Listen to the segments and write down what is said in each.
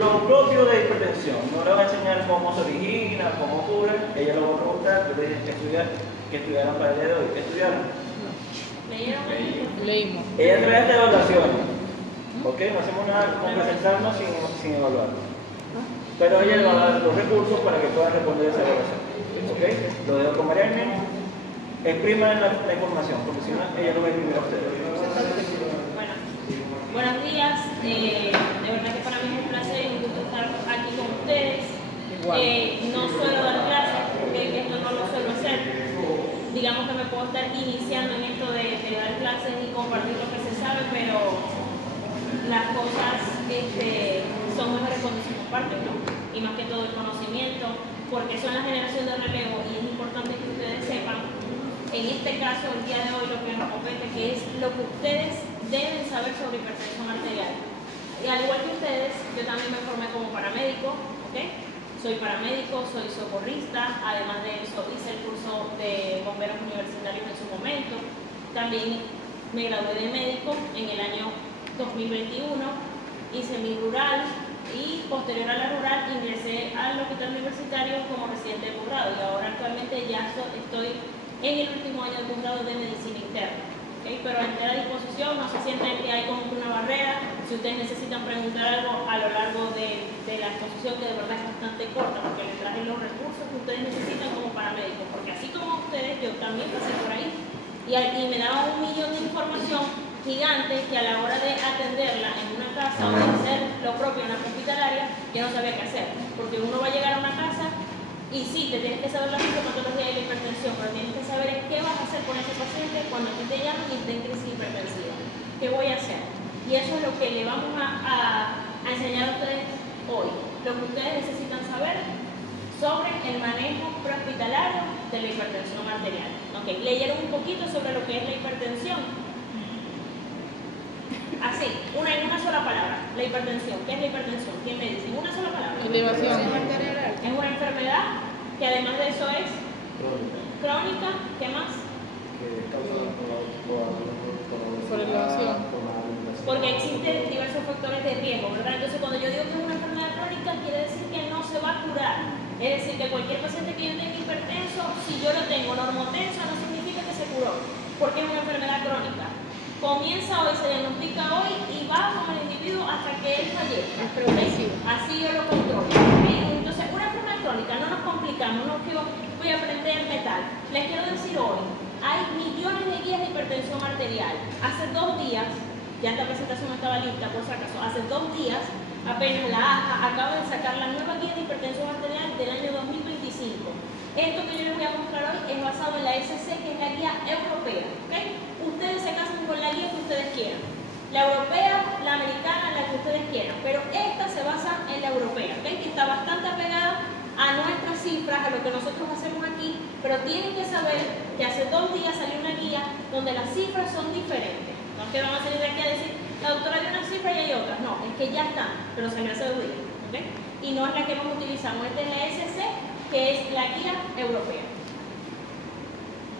lo propio de hipertensión. No le va a enseñar cómo se origina, cómo ocurre. Ella lo va a preguntar. Yo le dije que estudiaron para el día de hoy. ¿Qué estudiaron? Leímos. Ella trae esta evaluación. ¿Ok? No hacemos nada con presentarnos sin evaluar. Pero ella le va a dar los recursos para que puedan responder esa evaluación. ¿Ok? Lo dejo con Mariana. Expriman la información, porque si no, ella no va a imprimir a ustedes. Bueno, buenos días. De verdad que para mí es un placer y un gusto estar aquí con ustedes. No suelo dar clases, porque esto no lo suelo hacer. Digamos que me puedo estar iniciando en esto de dar clases y compartir lo que se sabe, pero las cosas son mejores cuando se comparten, ¿no? Y más que todo el conocimiento, porque son la generación de relevo y es importante que ustedes sepan, en este caso, el día de hoy, lo que nos compete, que es lo que ustedes deben saber sobre hipertensión arterial. Y al igual que ustedes, yo también me formé como paramédico, ¿ok? Soy paramédico, soy socorrista, además de eso hice el curso de bomberos universitarios en su momento. También me gradué de médico en el año 2021, hice mi rural y posterior a la rural ingresé al hospital universitario como residente de posgrado y ahora actualmente ya estoy en el último año de posgrado de medicina interna. ¿Okay? Pero a entera disposición, no se sienten que hay como una barrera. Si ustedes necesitan preguntar algo a lo largo de la exposición, que de verdad es bastante corta, porque les traje los recursos que ustedes necesitan como paramédicos, porque así como ustedes, yo también pasé por ahí y me daban 1 millón de información gigante que a la hora de atenderla en una casa o de hacer lo propio en la hospitalaria, ya no sabía qué hacer, porque uno va a llegar a una casa y sí, te tienes que saber la sintomatología de la hipertensión, pero tienes que saber qué vas a hacer con ese paciente cuando a ti te llaman y esté en crisis hipertensiva. ¿Qué voy a hacer? Y eso es lo que le vamos a enseñar a ustedes hoy. Lo que ustedes necesitan saber sobre el manejo prehospitalario de la hipertensión arterial. Okay. ¿Leyeron un poquito sobre lo que es la hipertensión? Así, en una sola palabra. La hipertensión. ¿Qué es la hipertensión? ¿Quién me dice? Una sola palabra. Elevación. Es una enfermedad que además de eso es crónica. ¿Qué más? Que causa Por elevación. Porque existen diversos factores de riesgo, ¿verdad? Entonces, cuando yo digo que es una enfermedad crónica, quiere decir que no se va a curar. Es decir, que cualquier paciente que yo tenga hipertenso, si yo lo tengo normotenso, no significa que se curó, porque es una enfermedad crónica. Comienza hoy, se diagnostica hoy y va con el individuo hasta que él fallezca. Así yo lo controlo. Entonces, una enfermedad crónica, no nos complicamos, no quiero, voy a aprender metal. Les quiero decir hoy, hay millones de guías de hipertensión arterial. Hace 2 días, ya esta presentación estaba lista por si acaso, hace 2 días, apenas la AJA acaba de sacar la nueva guía de hipertensión arterial del año 2025. Esto que yo les voy a mostrar hoy es basado en la SC, que es la guía europea. ¿Okay? Ustedes se casan con la guía que ustedes quieran. La europea, la americana, la que ustedes quieran. Pero esta se basa en la europea, ¿okay? Que está bastante apegada a nuestras cifras, a lo que nosotros hacemos aquí. Pero tienen que saber que hace 2 días salió una guía donde las cifras son diferentes. No es que van a salir de aquí a decir, la doctora dio una cifra y hay otras. No, es que ya están, pero salió hace 2 días. ¿Okay? Y no es la que vamos a utilizar. Esta es la SC, que es la guía europea.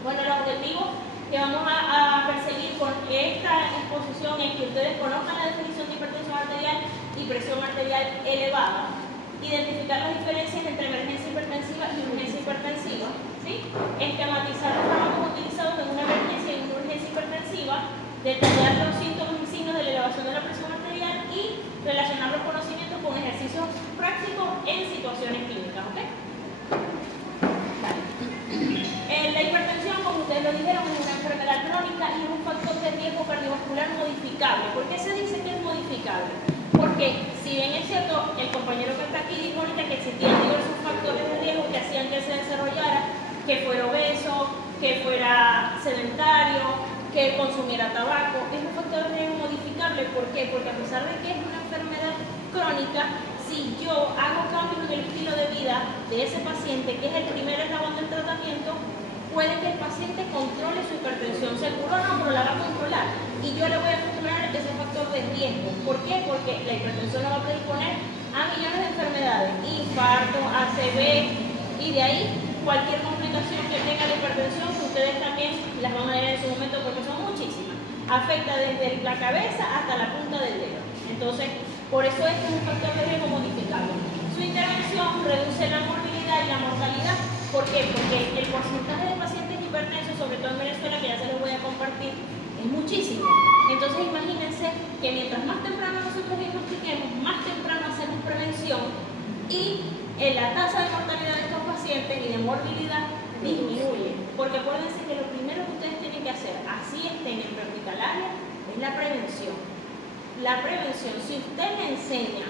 Bueno, los objetivos que vamos a perseguir con esta exposición es que ustedes conozcan la definición de hipertensión arterial y presión arterial elevada, identificar las diferencias entre emergencia hipertensiva y urgencia hipertensiva, ¿sí? Esquematizar los fármacos utilizados en una emergencia y una urgencia hipertensiva, detallar los síntomas y signos de la elevación de la presión arterial y relacionar los conocimientos con ejercicios prácticos en situaciones clínicas, ¿ok? La hipertensión, como ustedes lo dijeron, es una enfermedad crónica y es un factor de riesgo cardiovascular modificable. ¿Por qué se dice que es modificable? Porque, si bien es cierto, el compañero que está aquí dijo ahorita que existían diversos factores de riesgo que hacían que se desarrollara, que fuera obeso, que fuera sedentario, que consumiera tabaco, es un factor de riesgo modificable. ¿Por qué? Porque a pesar de que es una enfermedad crónica, si yo hago cambios en el estilo de vida de ese paciente, que es el primer eslabón del tratamiento, puede que el paciente controle su hipertensión. Se curó, no, pero la va a controlar. Y yo le voy a controlar ese factor de riesgo. ¿Por qué? Porque la hipertensión lo va a predisponer a millones de enfermedades, infarto, ACV, y de ahí cualquier complicación que tenga la hipertensión, que ustedes también las van a ver en su momento porque son muchísimas. Afecta desde la cabeza hasta la punta del dedo. Entonces, Por eso este es un factor de riesgo modificable. Su intervención reduce la morbilidad y la mortalidad. ¿Por qué? Porque el porcentaje de pacientes hipertensos, sobre todo en Venezuela, que ya se los voy a compartir, es muchísimo. Entonces imagínense que mientras más temprano nosotros diagnostiquemos, más temprano hacemos prevención y la tasa de mortalidad de estos pacientes y de morbilidad disminuye. Porque acuérdense que lo primero que ustedes tienen que hacer, así estén en prehospitalaria, es la prevención. La prevención, si usted le enseña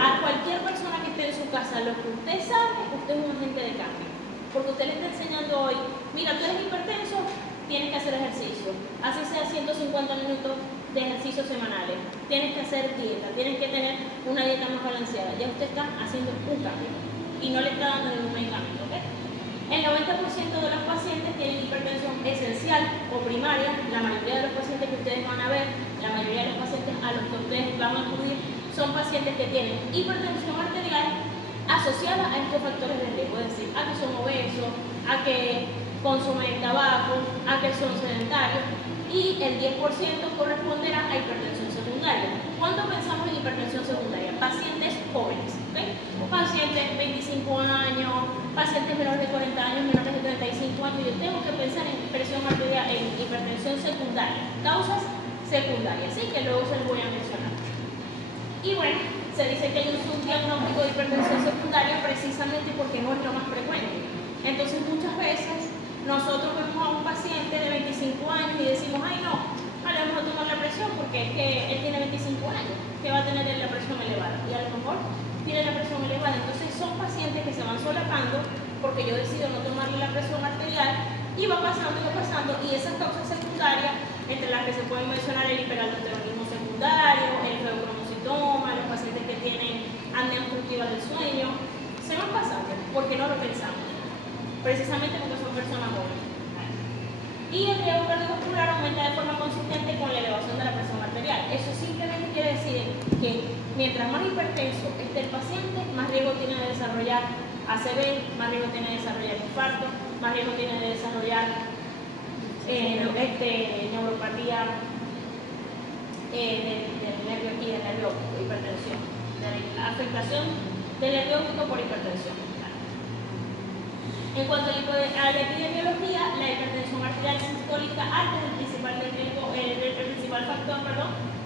a cualquier persona que esté en su casa lo que usted sabe, usted es un agente de cambio. Porque usted le está enseñando hoy, mira, tú eres hipertenso, tienes que hacer ejercicio, así sea 150 minutos de ejercicios semanales, tienes que hacer dieta, tienes que tener una dieta más balanceada. Ya usted está haciendo un cambio y no le está dando ningún medicamento, ¿ok? El 90% de los pacientes tienen hipertensión esencial o primaria. La mayoría de los pacientes que ustedes van a ver, la mayoría de los pacientes a los que ustedes van a acudir, son pacientes que tienen hipertensión arterial asociada a estos factores de riesgo, es decir, a que son obesos, a que consumen tabaco, a que son sedentarios, y el 10% corresponderá a hipertensión secundaria. ¿Cuándo pensamos en hipertensión secundaria? Pacientes jóvenes, ¿okay? Pacientes 25 años, pacientes menores de 40 años, menores de 35 años. Yo tengo que pensar en presión arterial, en hipertensión secundaria, causas secundarias, ¿sí? Que luego se les voy a mencionar. Y bueno, se dice que hay un subdiagnóstico de hipertensión secundaria precisamente porque no es lo más frecuente. Entonces muchas veces nosotros vemos a un paciente de 25 años y decimos, ay no, le vamos a tomar la presión porque es que él tiene 25 años, que va a tener la presión elevada, y a lo mejor tiene la presión elevada. Entonces son pacientes que se van solapando porque yo decido no tomarle la presión arterial y va pasando, y esas causas secundarias, entre las que se pueden mencionar el hiperaldosteronismo secundario, el feocromocitoma, los pacientes que tienen apnea obstructiva del sueño, se van pasando porque no lo pensamos, precisamente porque son personas jóvenes. Y el riesgo cardiovascular aumenta de forma consistente con la elevación de la presión arterial. Eso simplemente quiere decir que mientras más hipertenso esté el paciente, más riesgo tiene de desarrollar ACV, más riesgo tiene de desarrollar infarto, más riesgo tiene de desarrollar neuropatía del nervio aquí, del nervio óptico, hipertensión, de la afectación del nervio óptico por hipertensión. En cuanto a la epidemiología, la hipertensión arterial sistólica alta es el principal factor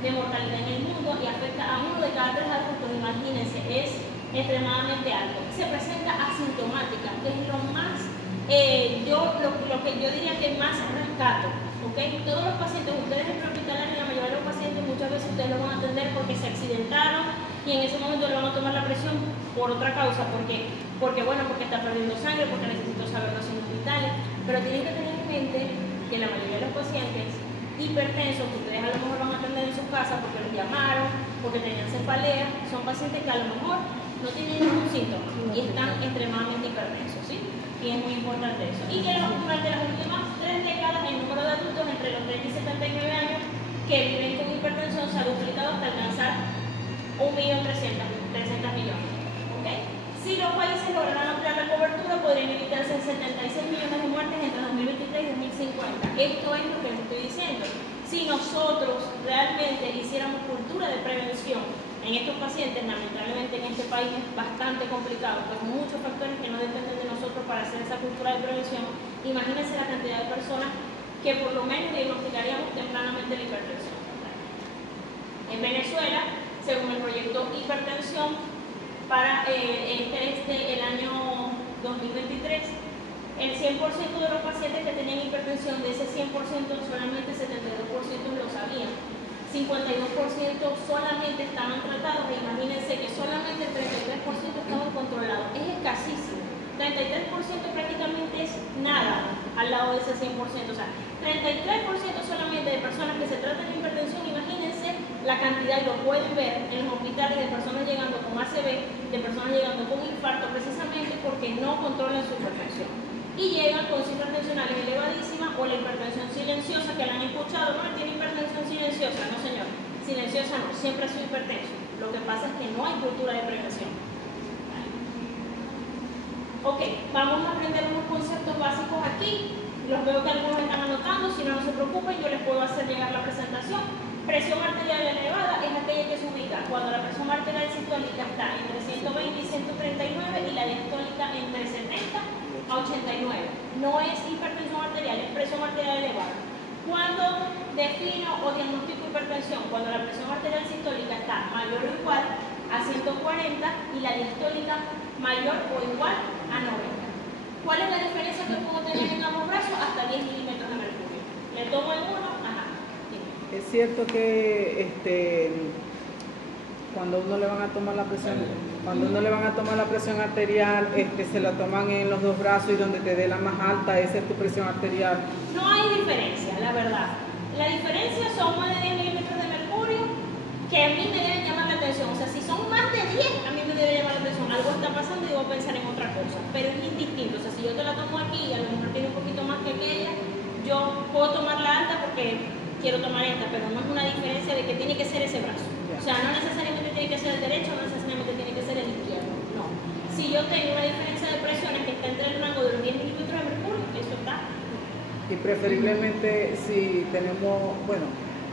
de mortalidad en el mundo y afecta a 1 de cada 3 adultos. Imagínense, es extremadamente alto. Se presenta asintomática, que es lo más, lo que yo diría que más rescato. ¿Okay? Todos los pacientes, ustedes en prehospitalaria, la mayoría de los pacientes muchas veces ustedes los van a atender porque se accidentaron y en ese momento le van a tomar la presión por otra causa, porque está perdiendo sangre, porque necesito saber los signos vitales. Pero tienen que tener en mente que la mayoría de los pacientes hipertensos que ustedes a lo mejor van a atender en sus casas porque los llamaron, porque tenían cefalea, son pacientes que a lo mejor no tienen ningún síntoma y están extremadamente hipertensos, ¿sí? Y es muy importante eso. Y que durante las últimas 3 décadas el número de adultos entre los 30 y 79 años que viven con hipertensión se ha duplicado hasta alcanzar 1.300.000.000. ¿Okay? Si los países lograran ampliar la cobertura, podrían evitarse 76 millones de muertes entre 2023 y 2050. Esto es lo que les estoy diciendo. Si nosotros realmente hiciéramos cultura de prevención en estos pacientes, lamentablemente en este país es bastante complicado, pues muchos factores que no dependen de nosotros para hacer esa cultura de prevención. Imagínense la cantidad de personas que por lo menos diagnosticaríamos tempranamente la hipertensión. En Venezuela, según el proyecto Hipertensión para el año 2023, el 100% de los pacientes que tenían hipertensión, de ese 100% solamente 72% lo sabían. 52% solamente estaban tratados, e imagínense que solamente el 33% estaban controlados. Es escasísimo. 33% prácticamente es nada al lado de ese 100%. O sea, 33% solamente de personas que se tratan de hipertensión. Imagínense la cantidad, y lo pueden ver en los hospitales, de personas llegando con ACV, de personas llegando con infarto, precisamente porque no controlan su hipertensión. Y llegan con cifras tensionales elevadísimas, o la hipertensión silenciosa, que la han escuchado, no, tiene hipertensión silenciosa. No, señor, silenciosa no, siempre ha sido hipertenso. Lo que pasa es que no hay cultura de prevención. Ok, vamos a aprender unos conceptos básicos aquí. Los veo que algunos están anotando, si no se preocupen, yo les puedo hacer llegar la presentación. Presión arterial elevada es aquella que se ubica cuando la presión arterial sistólica está entre 120 y 139 y la diastólica entre 70 a 89. No es hipertensión arterial, es presión arterial elevada. Cuando defino o diagnostico hipertensión, cuando la presión arterial sistólica está mayor o igual a 140 y la diastólica mayor o igual a 90. ¿Cuál es la diferencia que puedo tener en ambos brazos? Hasta 10 milímetros de mercurio. Le tomo el uno, ajá. Dime. Es cierto que cuando uno le van a tomar la presión, arterial, se la toman en los dos brazos y donde te dé la más alta, esa es tu presión arterial. No hay diferencia, la verdad. La diferencia son más de 10 milímetros de mercurio que a mí me deben llamar la atención. O sea, si son más de 10, a mí me debe llamar la atención. Algo está pasando y debo pensar en otra cosa. Pero es indistinto. O sea, si yo te la tomo aquí y a lo mejor tiene un poquito más que aquella, yo puedo tomar la alta porque quiero tomar esta, pero no es una diferencia de que tiene que ser ese brazo. O sea, no necesariamente tiene que ser el derecho, no necesariamente tiene que ser el izquierdo. No. Si yo tengo una diferencia de presiones que está entre el rango de los 10 milímetros de mercurio, eso está. Y preferiblemente si tenemos, bueno,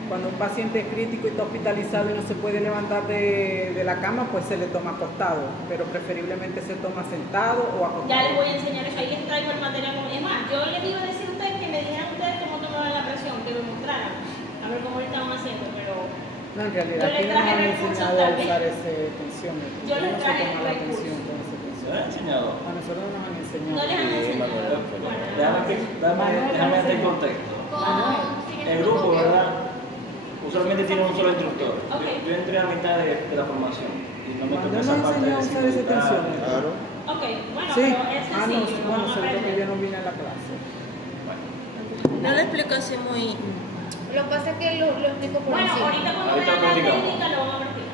cuando un paciente es crítico y está hospitalizado y no se puede levantar de la cama, pues se le toma acostado, pero preferiblemente se toma sentado o acostado. Ya les voy a enseñar eso, ahí les traigo el material. Es más, yo les iba a decir a ustedes que me dijeran ustedes cómo tomaban la presión, que me mostraran, a ver cómo lo estaban haciendo, pero... No, en realidad aquí no nos han enseñado a usar ese tensiómetro. Yo les traje no se toma la recursos. tensión con ese tensiómetro. ¿Se lo han enseñado? A nosotros no nos han enseñado. No les han enseñado. Déjame este contexto. El grupo, ¿verdad? Usualmente tiene un solo instructor. Okay. Yo entré a mitad de la formación y no me Manuel tocó esa nos parte enseñó a de usar ese seguridad. tensiómetro. Claro. Ok, bueno, Sí. pero es No, sencillo, bueno, vamos a seguro que aprender. yo no vine a la clase. No lo explico así muy... Lo que pasa es que lo explico por Bueno, encima. ahorita cuando Ahorita vean la practicamos. técnica lo vamos a practicar.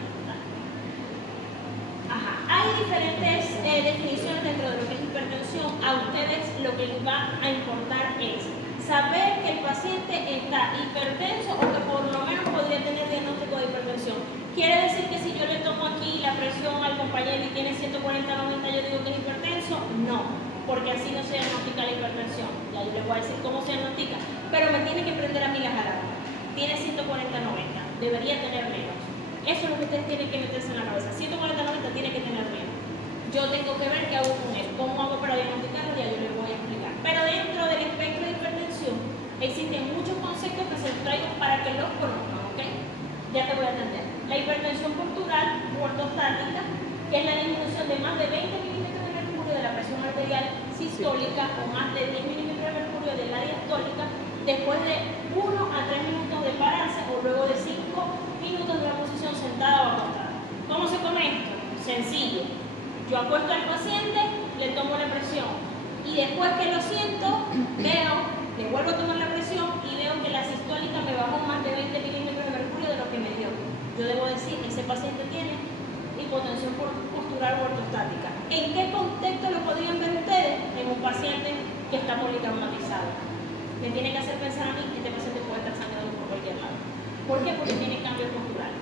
Ajá, hay diferentes definiciones dentro de lo que es hipertensión. A ustedes lo que les va a importar es saber que el paciente está hipertenso o que por lo menos podría tener diagnóstico de hipertensión. Quiere decir que si yo le tomo aquí la presión al compañero y tiene 140/90, yo digo que es hipertenso. No, porque así no se diagnostica la hipertensión. Ya yo les voy a decir cómo se diagnostica, pero me tiene que prender a mí las alarmas. Tiene 140/90, debería tener menos. Eso es lo que ustedes tienen que meterse en la cabeza. 140/90 tiene que tener menos. Yo tengo que ver qué hago con él, cómo hago para diagnosticarlo, ya yo les voy a explicar. Pero dentro del espectro de hipertensión existen muchos conceptos que se los traigo para que los conozcan, ¿ok? Ya te voy a atender. La hipertensión postural u ortostática, que es la disminución de más de 20 milímetros de mercurio de la presión arterial sistólica o más de 10 milímetros de mercurio de la diastólica después de 1 a 3 minutos de pararse o luego de 5 minutos de una posición sentada o acostada. ¿Cómo se come esto? Sencillo. Yo acuesto al paciente, le tomo la presión y después que lo siento, veo, le vuelvo a tomar la presión y veo que la sistólica me bajó más de 20 milímetros de mercurio de lo que me dio. Yo debo decir, ese paciente tiene hipotensión postural o ortostática. ¿En qué contexto lo podrían ver ustedes? En un paciente que está politraumatizado. Me tiene que hacer pensar a mí que este paciente puede estar sangrando por cualquier lado. ¿Por qué? Porque tiene cambio postural.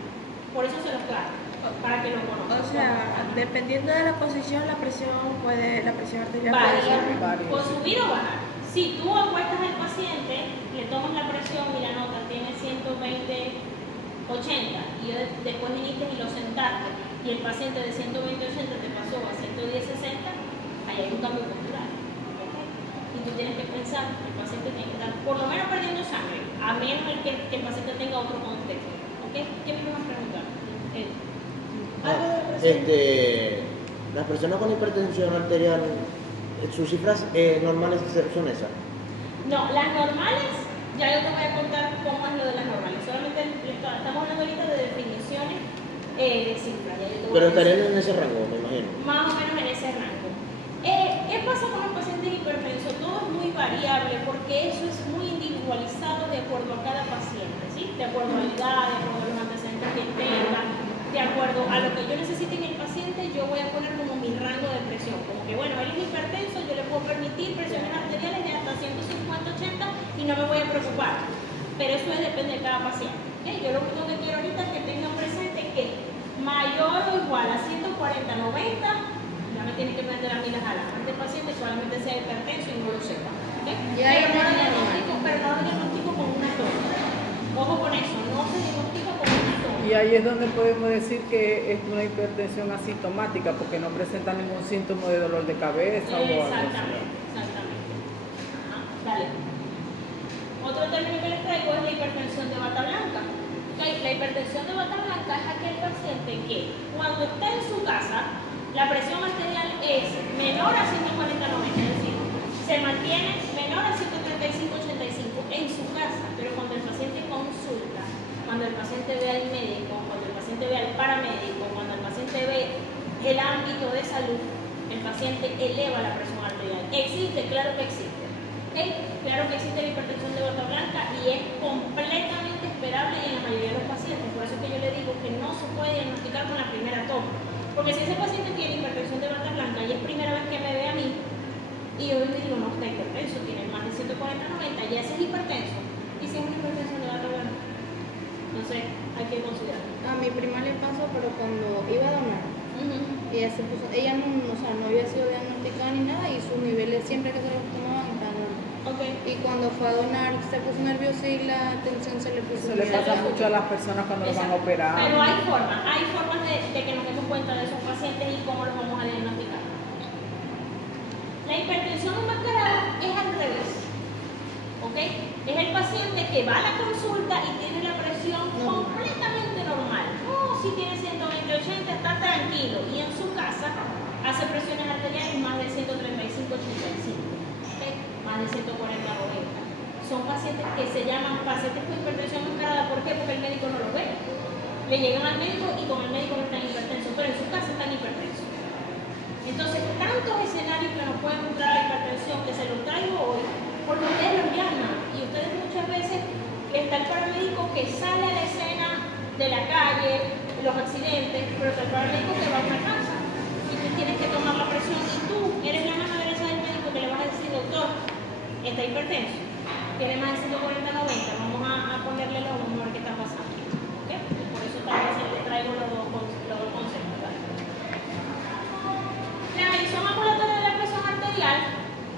Por eso se los traigo, para que lo conozcan. O sea, dependiendo de la posición, la presión arterial puede Varía, Varía. puede subir o bajar. Si tú acuestas al paciente, le tomas la presión y la nota tiene 120/80 y después viniste y lo sentaste y el paciente de 120/80 te pasó a 110/60, ahí hay un cambio postural. ¿Okay? Y tú tienes que pensar que el paciente tiene que estar por lo menos perdiendo sangre, a menos que el paciente tenga otro contexto. ¿Okay? ¿Qué me vas a preguntar? ¿Algo de la presión? Las personas con hipertensión arterial, sus cifras normales son esas. No, las normales, ya yo te voy a contar cómo es lo de las normales. Solamente estamos hablando ahorita de definiciones de cifras. Ya yo te voy Pero a decir. estarían en ese rango, me imagino. Más o menos en ese rango. ¿Qué pasa con los pacientes hipertensos? Todo es muy variable porque eso es muy individualizado de acuerdo a cada paciente, ¿sí? De acuerdo a la edad, de acuerdo a los antecedentes que tenga, de acuerdo a lo que yo necesite en el paciente, yo voy a poner como mi rango de presión. Como que, bueno, él es hipertenso, yo le puedo permitir presiones arteriales de hasta 150/80 y no me voy a preocupar. Pero eso depende de cada paciente. ¿Okay? Yo lo único que quiero ahorita es que tengan presente que mayor o igual a 140/90, ya me tiene que prender a mí las alarmas. Este paciente probablemente sea hipertenso y no lo sepa. ¿Okay? Ya, Pero no lo diagnostico con una toma. Ojo con eso, no se diagnostica con una toma. Y ahí es donde podemos decir que es una hipertensión asintomática porque no presenta ningún síntoma de dolor de cabeza o algo así. Exactamente. Ajá, dale. Otro término que les traigo es la hipertensión de bata blanca. ¿Okay? La hipertensión de bata blanca es aquel paciente que cuando está en su casa la presión arterial es menor a 140/90, es decir, se mantiene menor a 135/85 en su casa, pero cuando el paciente consulta, cuando el paciente ve al médico, cuando el paciente ve al paramédico, cuando el paciente ve el ámbito de salud, el paciente eleva la presión arterial. ¿Existe? Claro que existe. Claro que existe la hipertensión de bata blanca y es completamente esperable en la mayoría de los pacientes. Por eso es que yo le digo que no se puede diagnosticar con la primera toma. Porque si ese paciente tiene hipertensión de bata blanca y es primera vez que me ve a mí, y yo le digo, no, está hipertenso, tiene más de 140/90, ya ese es hipertenso. ¿Y si es una hipertensión de bata blanca? Entonces, hay que considerar. A mi prima le pasó, pero cuando iba a donar, ella se puso, ella no, o sea, no había sido diagnosticada ni nada y sus niveles siempre que se los tomaban estaban. Y cuando fue a donar se puso nerviosa y la tensión se le puso. Se le pasa mucho a las personas cuando lo van a operar. Pero hay formas de que nos demos cuenta de esos pacientes y cómo los vamos a diagnosticar. La hipertensión enmascarada es al revés. Es el paciente que va a la consulta y tiene la presión completamente normal. Si tiene 120/80 está tranquilo y en su casa hace presiones arteriales más de 135/85. Más de 140/90. Son pacientes que se llaman pacientes con hipertensión enmascarada. ¿Por qué? Porque el médico no lo ve. Le llegan al médico y con el médico no están hipertensos, pero en su casa están hipertensos. Entonces, tantos escenarios que nos pueden mostrar la hipertensión que se los traigo hoy, porque ustedes los llaman y ustedes muchas veces está el paramédico que sale a la escena de la calle, los accidentes, pero está el paramédico que va a una casa y tú tienes que tomar la presión y tú eres la mano derecha del médico que le vas a decir, doctor, está hipertenso, tiene más de 140/90, vamos a ponerle lo, vamos a ver qué está pasando. Por eso también les traigo los dos conceptos. ¿Vale? La medición ambulatoria de la presión arterial,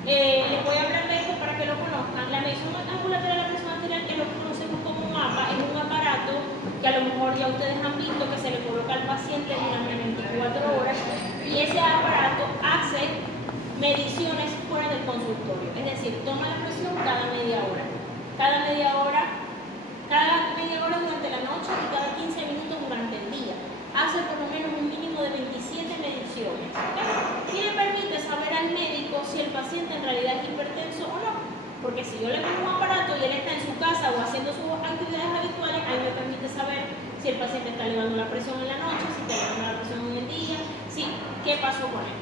les voy a hablar de esto para que lo conozcan. La medición ambulatoria de la presión arterial, que lo conocemos como un mapa, es un aparato que a lo mejor ya ustedes han visto que se le coloca al paciente durante 24 horas y ese aparato hace mediciones fuera del consultorio, es decir, toma la presión cada media hora durante la noche y cada 15 minutos durante el día. Hace por lo menos un mínimo de 27 mediciones, y le permite saber al médico si el paciente en realidad es hipertenso o no, porque si yo le pongo un aparato y él está en su casa o haciendo sus actividades habituales, ahí me permite saber si el paciente está elevando la presión en la noche, si está elevando la presión en el día, qué pasó con él.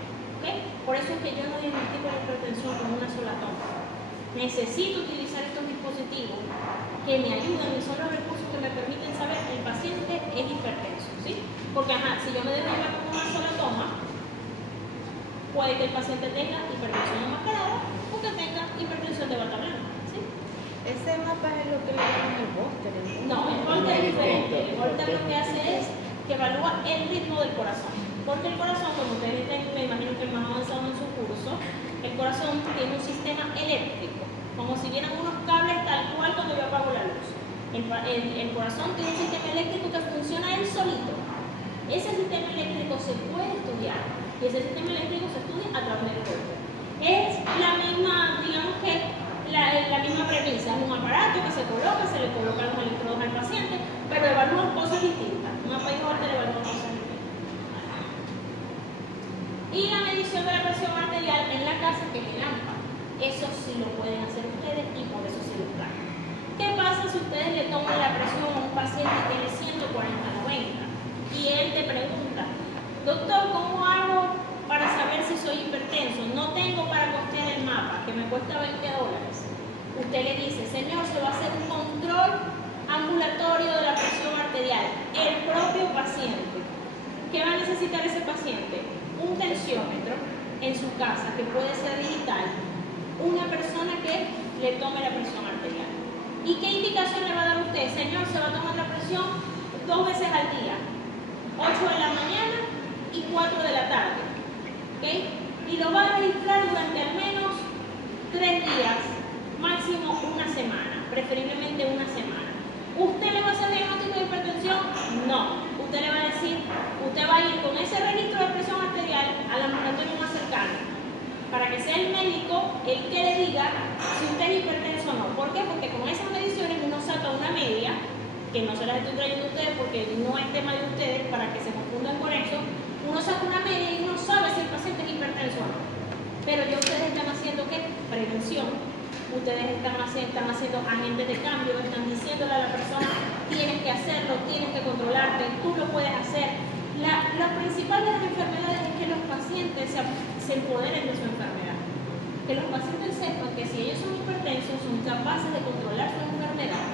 Por eso es que yo no diagnostico la hipertensión con una sola toma. Necesito utilizar estos dispositivos que me ayudan y son los recursos que me permiten saber que el paciente es hipertenso, ¿sí? Porque si yo me dejo llevar con una sola toma, puede que el paciente tenga hipertensión enmascarada o que tenga hipertensión de bata blanca, ¿sí? Ese mapa es lo que le llaman el Holter. No, el Holter es diferente. El Holter lo que hace es que evalúa el ritmo del corazón. Porque el corazón, como ustedes me imagino que más avanzado en su curso, el corazón tiene un sistema eléctrico, como si vieran unos cables tal cual cuando yo apago la luz. El corazón tiene un sistema eléctrico que funciona él solito. Ese sistema eléctrico se puede estudiar y ese sistema eléctrico se estudia a través del cuerpo. Es la misma, digamos que la misma premisa, es un aparato que se le colocan los electrodos al paciente, pero evalúan cosas distintas. Un aparato evalúa cosas distintas. Y la medición de la presión arterial en la casa, que es el AMPA. Eso sí lo pueden hacer ustedes y por eso sí lo traen. ¿Qué pasa si ustedes le toman la presión a un paciente que tiene 140/90 y él te pregunta, doctor, ¿cómo hago para saber si soy hipertenso? No tengo para costear el mapa, que me cuesta $20. Usted le dice, señor, se va a hacer un control ambulatorio de la presión arterial. El propio paciente. ¿Qué va a necesitar ese paciente? Un tensiómetro en su casa, que puede ser digital, una persona que le tome la presión arterial. ¿Y qué indicación le va a dar usted? Señor, se va a tomar la presión 2 veces al día, 8 de la mañana y 4 de la tarde. Y lo va a registrar durante al menos 3 días, máximo una semana, preferiblemente una semana. Usted le va a hacer diagnóstico diagnóstico de hipertensión? No. Usted le va a decir, usted va a ir con ese registro de presión arterial al ambulatorio más cercano, para que sea el médico el que le diga si usted es hipertenso o no. ¿Por qué? Porque con esas mediciones uno saca una media, que no se las estoy trayendo a ustedes porque no es tema de ustedes para que se confundan con eso. Uno saca una media y uno sabe si el paciente es hipertenso o no. Pero ya ustedes están haciendo ¿qué? Prevención. Ustedes están haciendo agentes de cambio, están diciéndole a la persona, tienes que hacerlo, tienes que controlarte, tú lo puedes hacer. La principal de las enfermedades es que los pacientes se empoderen de su enfermedad. Que los pacientes sepan que si ellos son hipertensos, son capaces de controlar su enfermedad.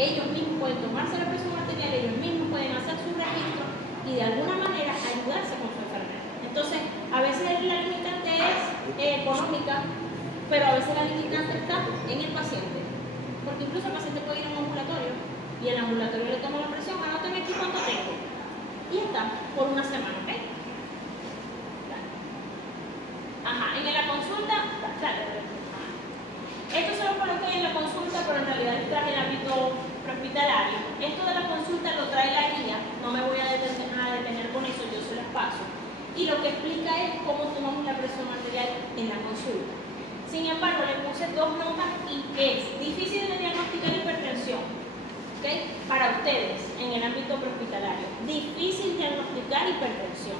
Ellos mismos pueden tomarse la presión arterial, ellos mismos pueden hacer su registro y de alguna manera ayudarse con su enfermedad. Entonces, a veces la limitante es económica, pero a veces la limitante está en el paciente. Porque incluso el paciente puede ir a un ambulatorio y el ambulatorio le toma la presión, anóteme aquí cuánto tengo. Y está, por una semana, ¿ok? Ajá, en la consulta, esto se lo coloqué en la consulta, pero en realidad traje el ámbito prehospitalario. Esto de la consulta lo trae la guía, no me voy a detener con eso, yo se las paso. Y lo que explica es cómo tomamos la presión arterial en la consulta. Sin embargo, le puse dos notas y es difícil de diagnosticar hipertensión, ¿okay? Para ustedes en el ámbito prehospitalario. Difícil diagnosticar hipertensión,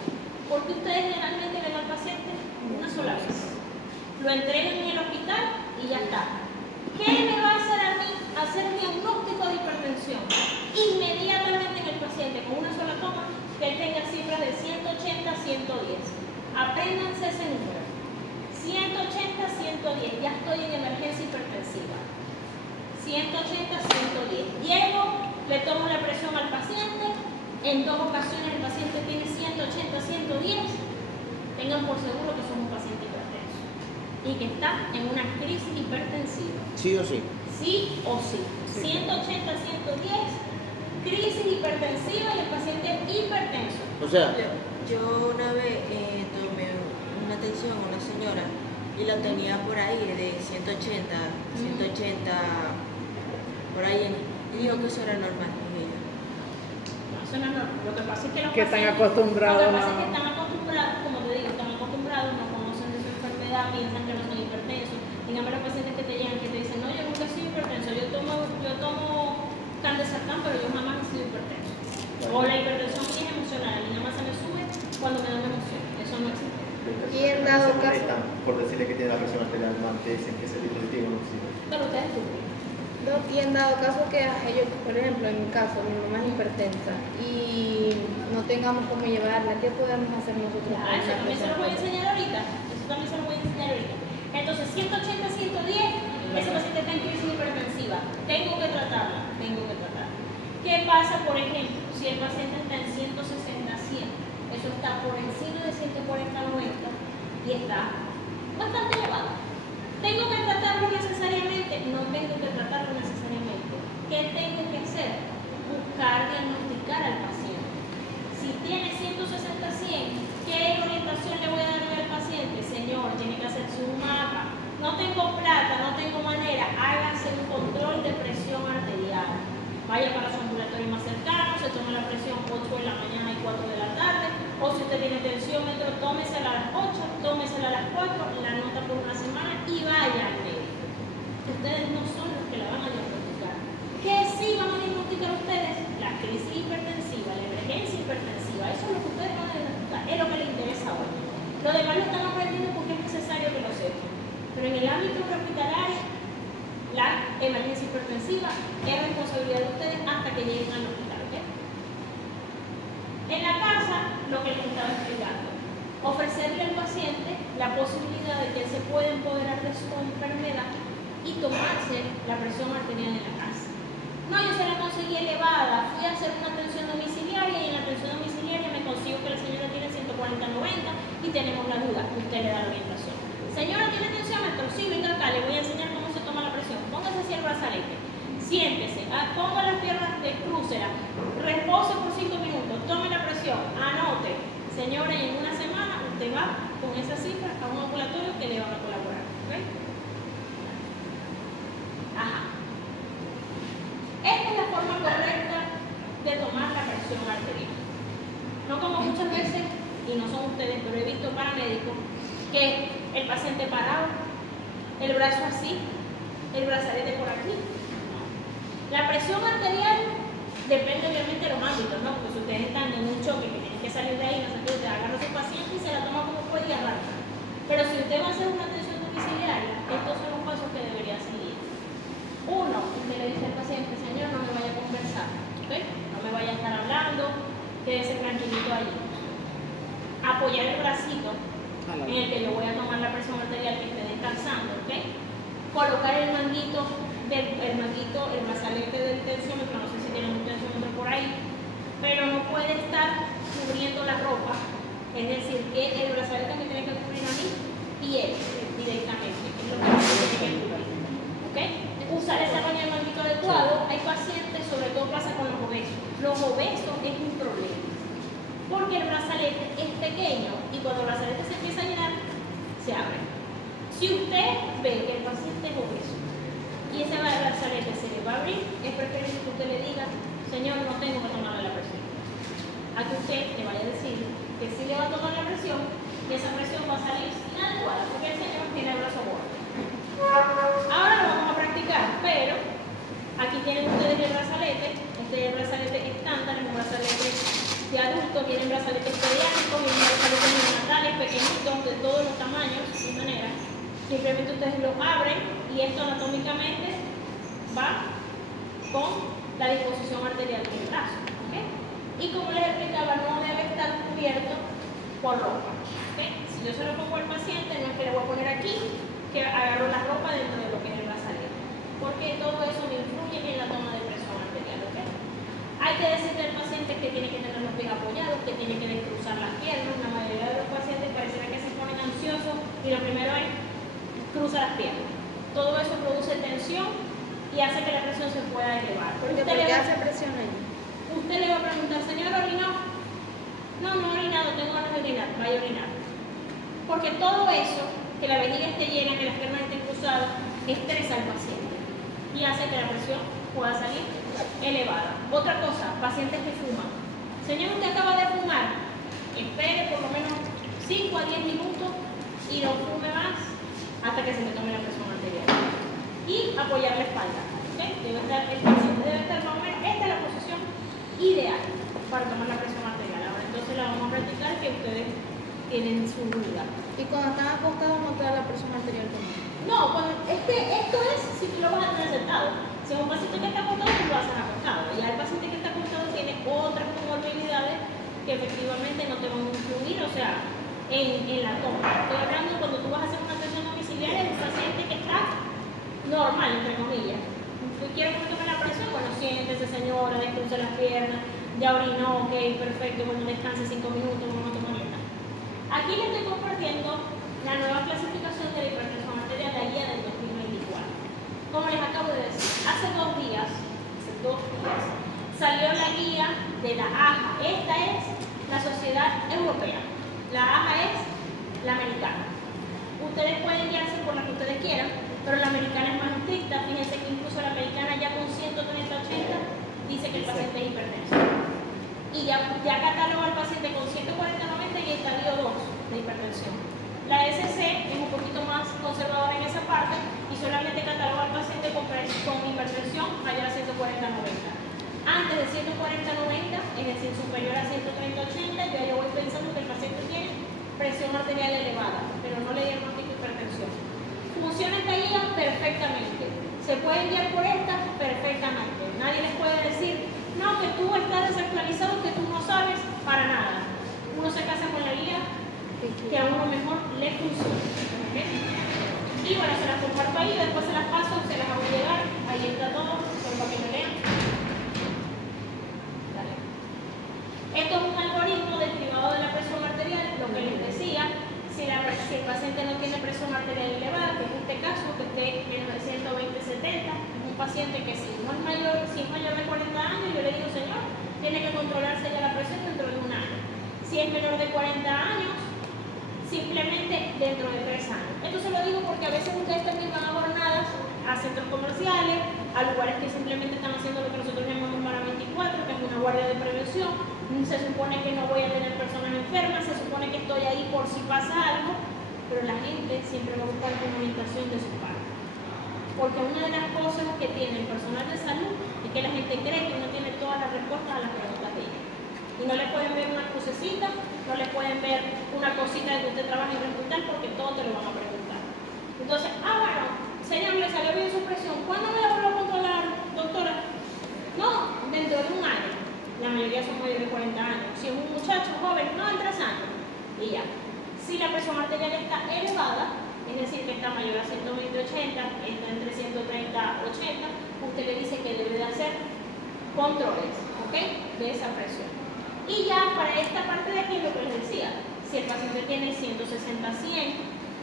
porque ustedes generalmente ven al paciente una sola vez. Lo entregan en el hospital y ya está. ¿Qué me va a hacer a mí hacer un diagnóstico de hipertensión? Inmediatamente en el paciente, con una sola toma, que él tenga cifras de 180 a 110. Apréndanse ese número. 180 a 110. Ya estoy en emergencia hipertensiva. 180 a 110. Llego, le tomo la presión al paciente. En dos ocasiones el paciente tiene 180 a 110. Tengan por seguro que somos pacientes hipertensos y que está en una crisis hipertensiva. ¿Sí o sí? Sí o sí. 180 a 110, crisis hipertensiva y el paciente hipertenso. O sea, yo una vez tomé una atención a una señora y la tenía por ahí de 180 por ahí, y dijo que eso era normal. No, eso no es normal. Lo que pasa es que los están pacientes, acostumbrados. Lo que pasa es que están acostumbrados, como te digo, están acostumbrados, no conocen de su enfermedad, piensan que no son hipertensos. Dígame los pacientes que te llegan que te dicen, no, yo nunca he sido hipertenso, yo tomo candesartán, pero yo jamás he sido hipertenso. O la hipertensión mía es emocional, a mí nada más se me sube cuando me da una emoción. Eso no existe. Y en dado caso, por decirle que tiene la presión arterial mal, te dicen que ese dispositivo no existe. Pero ustedes tú. y en dado caso que ellos, por ejemplo, en mi caso, mi mamá es hipertensa y no tengamos cómo llevarla, ¿qué podemos hacer nosotros? Eso también se lo voy a enseñar ahorita. Entonces, 180, 110, ese paciente está en crisis hipertensiva. Tengo que tratarla. ¿Qué pasa, por ejemplo, si el paciente está en 160, 100? Eso está por encima de 140, 90 y está bastante elevado. ¿Tengo que tratarlo necesariamente? No tengo que tratarlo necesariamente. ¿Qué tengo que hacer? Buscar diagnosticar al paciente. Si tiene 160, 100, ¿qué orientación le voy a dar al paciente? Señor, tiene que hacerse un mapa. No tengo plata, no tengo manera. Hágase un control de presión arterial. Vaya para su ambulatorio más cercano, se toma la presión 8 de la mañana y 4 de la tarde. O si usted tiene tensiómetro, tómesela a las 8, tómesela a las 4, la nota por una semana y vaya al médico. Ustedes no son los que la van a diagnosticar. ¿Qué sí van a diagnosticar ustedes? La crisis hipertensiva, la emergencia hipertensiva. Eso es lo que ustedes van a diagnosticar. Es lo que les interesa hoy. Lo demás lo están aprendiendo porque es necesario que lo sepan. Pero en el ámbito prehospitalario, la emergencia hipertensiva es responsabilidad de ustedes hasta que lleguen al hospital. ¿Okay? En la casa, lo que les estaba explicando, ofrecerle al paciente la posibilidad de que él se pueda empoderar de su enfermedad y tomarse la presión arterial en la casa. No, yo se la conseguí elevada, fui a hacer una atención domiciliaria y en la atención domiciliaria me consigo que la señora tiene 140-90 y tenemos la duda, usted le da la orientación. Señora, ¿tiene tensiómetro? Sí, venga acá, le voy a enseñar cómo se toma la presión. Póngase así el brazalete, siéntese, ponga las piernas, crúcela, repose por 5 minutos, tome la presión, anote. Señora, y en una semana usted va con esa cifra a un ambulatorio que le van a colaborar. ¿Okay? Ajá. Esta es la forma correcta de tomar la presión arterial. No como muchas veces, y no son ustedes, pero he visto paramédicos que el paciente parado, el brazo así, el brazalete por aquí. La presión arterial depende obviamente de los ámbitos, ¿no? Porque si ustedes están en un choque que tienen que salir de ahí, no sé qué, usted agarra a su paciente y se la toma como puede y arranca. Pero si usted va a hacer una atención domiciliaria, estos son los pasos que debería seguir. Uno, usted le dice al paciente, señor, no me vaya a conversar, ¿ok? No me vaya a estar hablando, quédese tranquilito ahí. Apoyar el bracito en el que yo voy a tomar la presión arterial que esté descansando, ¿ok? Colocar el manguito, el brazalete del tensiómetro, no sé si tienen un tensiómetro por ahí, pero no puede estar cubriendo la ropa, es decir, que el brazalete me tiene que cubrir a mí y él directamente, es lo que me tiene que cubrir, ¿ok? Usar el tamaño del manguito adecuado. Hay pacientes, sobre todo pasa con los obesos. Los obesos es un problema, porque el brazalete es pequeño y cuando el brazalete se empieza a llenar, se abre. Si usted ve que el paciente es obeso y ese brazalete se le va a abrir, es preferible que usted le diga, señor, no tengo que tomarle la presión. A que usted le vaya a decir que sí le va a tomar la presión y esa presión va a salir inadecuada, porque el señor tiene el brazo gordo. Ahora lo vamos a practicar, pero aquí tienen ustedes el brazalete. Este es el brazalete estándar, es un brazalete de adulto, vienen brazaletes pediátricos, vienen brazaletes neonatales, pequeñitos, de todos los tamaños, de manera. Simplemente ustedes lo abren y esto anatómicamente va con la disposición arterial del brazo. ¿Okay? Y como les explicaba, no debe estar cubierto por ropa. ¿Okay? Si yo se lo pongo al paciente, no es que le voy a poner aquí, que agarro la ropa dentro de lo que es el brazalete, porque todo eso me influye en la toma de presión arterial. ¿Okay? Hay que decirle al paciente que tiene que tener los pies apoyados, que tiene que descruzar las piernas. La mayoría de los pacientes pareciera que se ponen ansiosos y lo primero es cruza las piernas. Todo eso produce tensión y hace que la presión se pueda elevar. ¿Por qué hace presión ahí? Usted le va a preguntar, señor, ¿orinó? No, no he orinado, tengo ganas de orinar, vaya a orinar. Porque todo eso, que la vejiga esté llena, que las piernas estén cruzadas, estresa al paciente y hace que la presión pueda salir elevada. Otra cosa, pacientes que fuman. Señor, usted acaba de fumar, espere por lo menos 5 a 10 minutos y no fume más hasta que se le tome la presión arterial. Y apoyar la espalda. ¿Okay? El paciente debe estar más o menos, esta es la posición ideal para tomar la presión arterial. Ahora entonces la vamos a practicar que ustedes tienen su duda. ¿Y cuando están acostados no te da la presión arterial también? No, cuando esto es si tú lo vas a tener sentado. Si es un paciente que está acostado, tú lo haces acostado. Y el paciente que está acostado tiene otras comorbilidades que efectivamente no te van a influir, o sea, en la toma. Estoy hablando cuando tú vas a hacer una atención domiciliaria de un paciente que está normal, entre comillas. Tú quieres que me tome la presión, bueno, siéntese señora, descruce las piernas, ya orinó, ok, perfecto, bueno, descanse 5 minutos, vamos a tomar esta. Aquí les estoy compartiendo la nueva clasificación de la hipertensión arterial, la guía del 2024. Como les acabo de decir, hace 2 días, salió la guía de la AJA. Esta es la Sociedad Europea. La AJA es la americana. Ustedes pueden guiarse por la que ustedes quieran, pero la americana es más estricta. Fíjense que incluso la americana ya con 130-80 dice que el paciente es hipertenso. Y ya cataloga al paciente con 140-90 y estadio 2 de hipertensión. La SC es un poquito más conservadora en esa parte y solamente cataloga al paciente con hipertensión mayor a 140-90. Antes de 140-90, es decir, superior a 130-80, yo voy pensando que el paciente tiene presión arterial elevada, pero no le diagnostico hipertensión. ¿Funciona esta guía? Perfectamente. ¿Se pueden guiar por esta? Perfectamente. Nadie les puede decir, no, que tú estás desactualizado, que tú no sabes, para nada. Uno se casa con la guía que a uno mejor le funciona. ¿Okay? Y bueno, se las comparto ahí, después se las paso, se las hago llegar, ahí está todo, solo para que lo lean. Dale. Esto es un algoritmo derivado de la presión arterial, lo que les decía, si el paciente no tiene presión arterial elevada, que en este caso que esté en 120-70, un paciente que si es mayor de 40 años, yo le digo, señor, tiene que controlarse ya la presión dentro de 1 año. Si es menor de 40 años, simplemente dentro de 3 años. Esto se lo digo porque a veces ustedes también van a jornadas, a centros comerciales, a lugares que simplemente están haciendo lo que nosotros llamamos paramédico 24, que es una guardia de prevención. Se supone que no voy a tener personas enfermas, se supone que estoy ahí por si pasa algo, pero la gente siempre va a buscar comunicación de su parte. Porque una de las cosas que tiene el personal de salud es que la gente cree que no tiene todas las respuestas a las preguntas de ella. Y no le pueden ver una crucecita, no le pueden ver una cosita de que usted trabaja en el hospital porque todo te lo van a preguntar. Entonces, bueno, señor, le salió bien su presión. ¿Cuándo me la vuelvo a controlar, doctora? No, dentro de un año. La mayoría son mayores de 40 años. Si es un muchacho joven, no, en 3 años. Y ya. Si la presión arterial está elevada, es decir, que está mayor a 120/80, está entre 130/80, usted le dice que debe de hacer controles, ¿ok? De esa presión. Y ya para esta parte de aquí, lo que les decía, si el paciente tiene 160/100,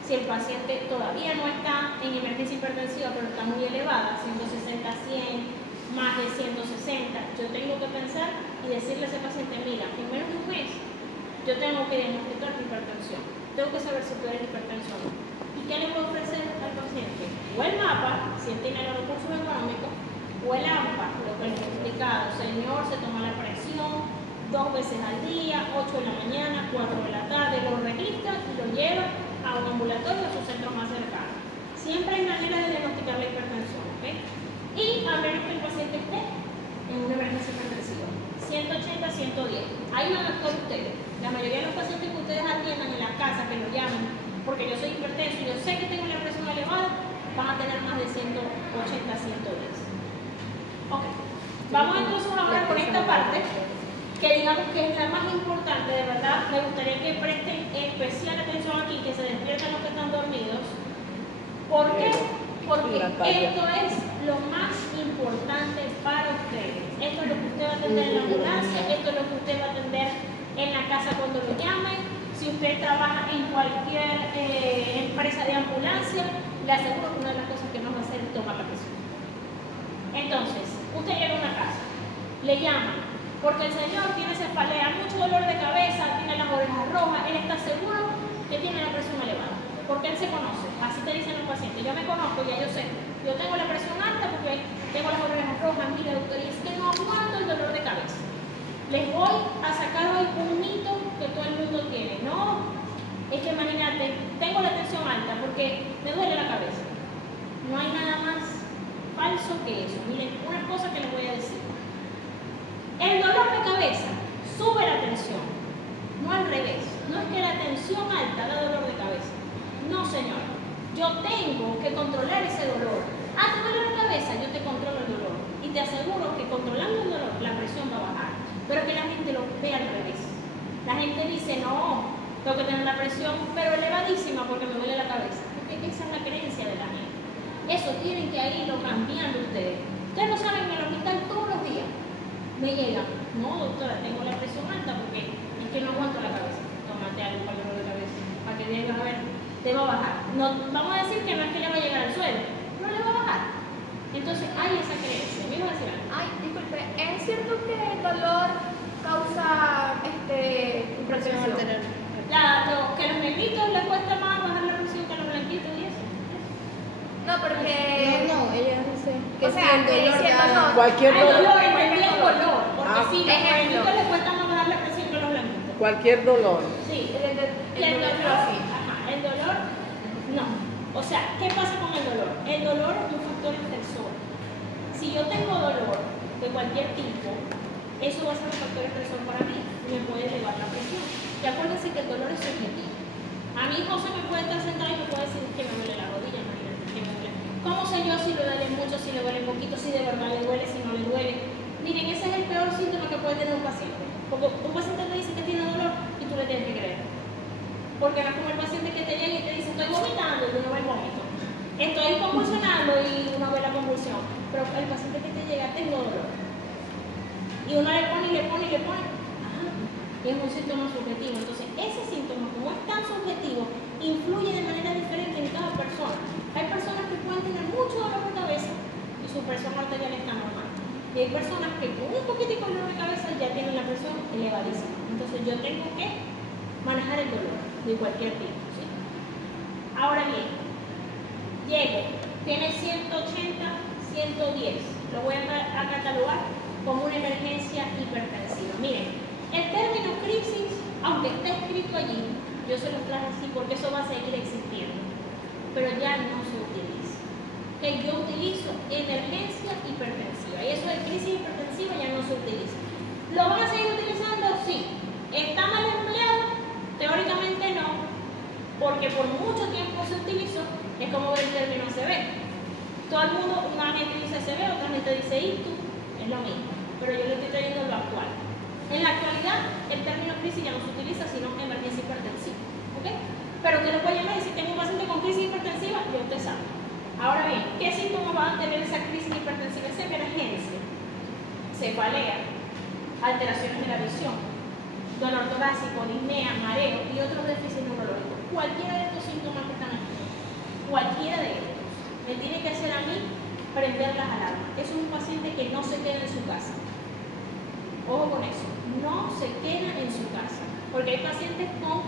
si el paciente todavía no está en emergencia hipertensiva, pero está muy elevada, 160/100, más de 160, yo tengo que pensar y decirle a ese paciente, mira, en menos de un mes, yo tengo que diagnosticar tu hipertensión. Tengo que saber si tú eres hipertensión. ¿Y qué le puedo ofrecer al paciente? O el mapa, si él tiene los recursos económicos, o el AMPA, lo que les he explicado. Señor, se toma la presión 2 veces al día, 8 de la mañana, 4 de la tarde, lo registra y lo lleva a un ambulatorio o a su centro más cercano. Siempre hay manera de diagnosticar la hipertensión, ¿ok? Y a menos que el paciente esté en una emergencia hipertensiva. 180/110. Ahí van a actuar ustedes. La mayoría de los pacientes que ustedes atiendan en la casa, que lo llaman, porque yo soy hipertenso y yo sé que tengo la presión elevada, van a tener más de 180/110. Ok. Vamos entonces ahora con esta parte, que digamos que es la más importante, de verdad. Me gustaría que presten especial atención aquí, que se despierten los que están dormidos. ¿Por qué? Porque esto es lo más importante para ustedes. Esto es lo que usted va a atender en la ambulancia, esto es lo que usted va a atender en la casa cuando lo llamen. Si usted trabaja en cualquier empresa de ambulancia, le aseguro que una de las cosas que no va a hacer es tomar la presión. Entonces, usted llega a una casa, le llaman, porque el señor tiene cefalea, mucho dolor de cabeza, tiene las orejas rojas, él está seguro que tiene la presión elevada, porque él se conoce. Así te dicen los pacientes, yo me conozco, ya yo sé, yo tengo la presión alta porque tengo las orejas rojas, mira doctor, y es que no aguanto el dolor de cabeza. Les voy a sacar hoy un mito que todo el mundo tiene. No, es que imagínate, tengo la tensión alta porque me duele la cabeza. No hay nada más falso que eso. Miren, una cosa que les voy a decir. El dolor de cabeza sube la tensión, no al revés. No es que la tensión alta da dolor de cabeza. No, señor. Yo tengo que controlar ese dolor. ¿Te duele la cabeza? Yo te controlo el dolor. Y te aseguro que controlando el dolor, la presión va a bajar. Pero que la gente lo vea al revés. La gente dice, no, tengo que tener la presión, pero elevadísima porque me duele la cabeza. Porque esa es la creencia de la gente. Eso tienen que irlo cambiando ustedes. Ustedes lo saben en el hospital todos los días. Me llegan, no doctora, tengo la presión alta porque es que no aguanto la cabeza. Tómate algo para el dolor de cabeza, para que digas, a ver, te va a bajar. No, vamos a decir que no es que le va a llegar al suelo, no le va a bajar. Entonces hay esa creencia. ¿Me iba a decir algo? Ay, disculpe, ¿es cierto que el dolor causa Presión arterial. Que los negritos les cuesta más bajar la presión que a los blanquitos y eso. No, porque... No, ella dice que O sea, si el que dolor si el da- dolor- Cualquier El dolor. dolor, entendí el color. Porque si los ejemplo. negritos les cuesta más bajar la presión que a los blanquitos. Cualquier dolor. Sí, el dolor, sí. Ajá, el dolor, no. O sea, ¿qué pasa con el dolor? El dolor es un factor estresor. Si yo tengo dolor de cualquier tipo, eso va a ser un factor estresor para mí y me puede elevar la presión. Y acuérdense que el dolor es subjetivo. A mí José me puede estar sentado y me puede decir que me duele la rodilla, imagínate, que me duele. ¿Cómo sé yo si le duele mucho, si le duele poquito, si de verdad le duele, si no le duele? Miren, ese es el peor síntoma que puede tener un paciente. Porque un paciente te dice que tiene dolor y tú le tienes que creer. Porque no es como el paciente que te llega y te dice estoy vomitando y uno ve el vómito. Estoy convulsionando y uno ve la convulsión. Pero el paciente que te llega, tengo dolor. Y uno le pone y le pone y le pone. Y es un síntoma subjetivo. Entonces, ese síntoma, como es tan subjetivo, influye de manera diferente en cada persona. Hay personas que pueden tener mucho dolor de cabeza y su presión arterial está normal. Y hay personas que con un poquitico de dolor de cabeza ya tienen la presión elevadísima. Entonces, yo tengo que manejar el dolor de cualquier tipo. ¿Sí? Ahora bien, llego, tiene 180, 110. Lo voy a catalogar como una emergencia hipertensiva. Miren, el término crisis, aunque está escrito allí, yo se los traje así porque eso va a seguir existiendo, pero ya no se utiliza. Que yo utilizo emergencia hipertensiva y eso de crisis hipertensiva ya no se utiliza. ¿Lo van a seguir utilizando? Sí. ¿Está mal empleado? Teóricamente no, porque por mucho tiempo se utilizó. Es como ver el término ACV. Todo el mundo, una gente dice ACV, otra gente dice ictus, es lo mismo, pero yo le estoy trayendo lo actual. En la actualidad, el término crisis ya no se utiliza, sino emergencia hipertensiva. ¿Ok? Pero usted lo puede llamar y decir, tengo un paciente con crisis hipertensiva, y usted sabe. Ahora bien, ¿qué síntomas van a tener esa crisis hipertensiva? Esa emergencia, cefalea, alteraciones de la visión, dolor torácico, disnea, mareo y otros déficits neurológicos. Cualquiera de estos síntomas que están aquí, cualquiera de estos, me tiene que hacer a mí prender las alarmas. Eso es un paciente que no se queda en su casa. Ojo con eso, no se queda en su casa, porque hay pacientes con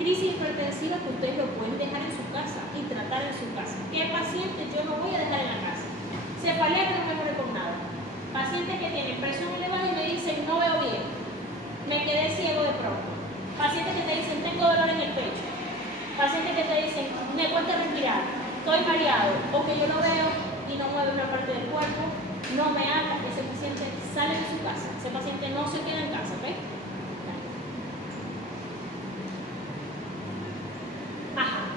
crisis hipertensiva que ustedes lo pueden dejar en su casa y tratar en su casa. ¿Qué paciente yo no voy a dejar en la casa? Cefalea que no me muere con nada. Pacientes que tienen presión elevada y me dicen no veo bien, me quedé ciego de pronto. Pacientes que te dicen tengo dolor en el pecho. Pacientes que te dicen me cuesta respirar, estoy mareado, o que yo lo veo y no mueve una parte del cuerpo, no me habla. Ese paciente sale de su casa, ese paciente no se queda en casa, ¿ok? Ajá.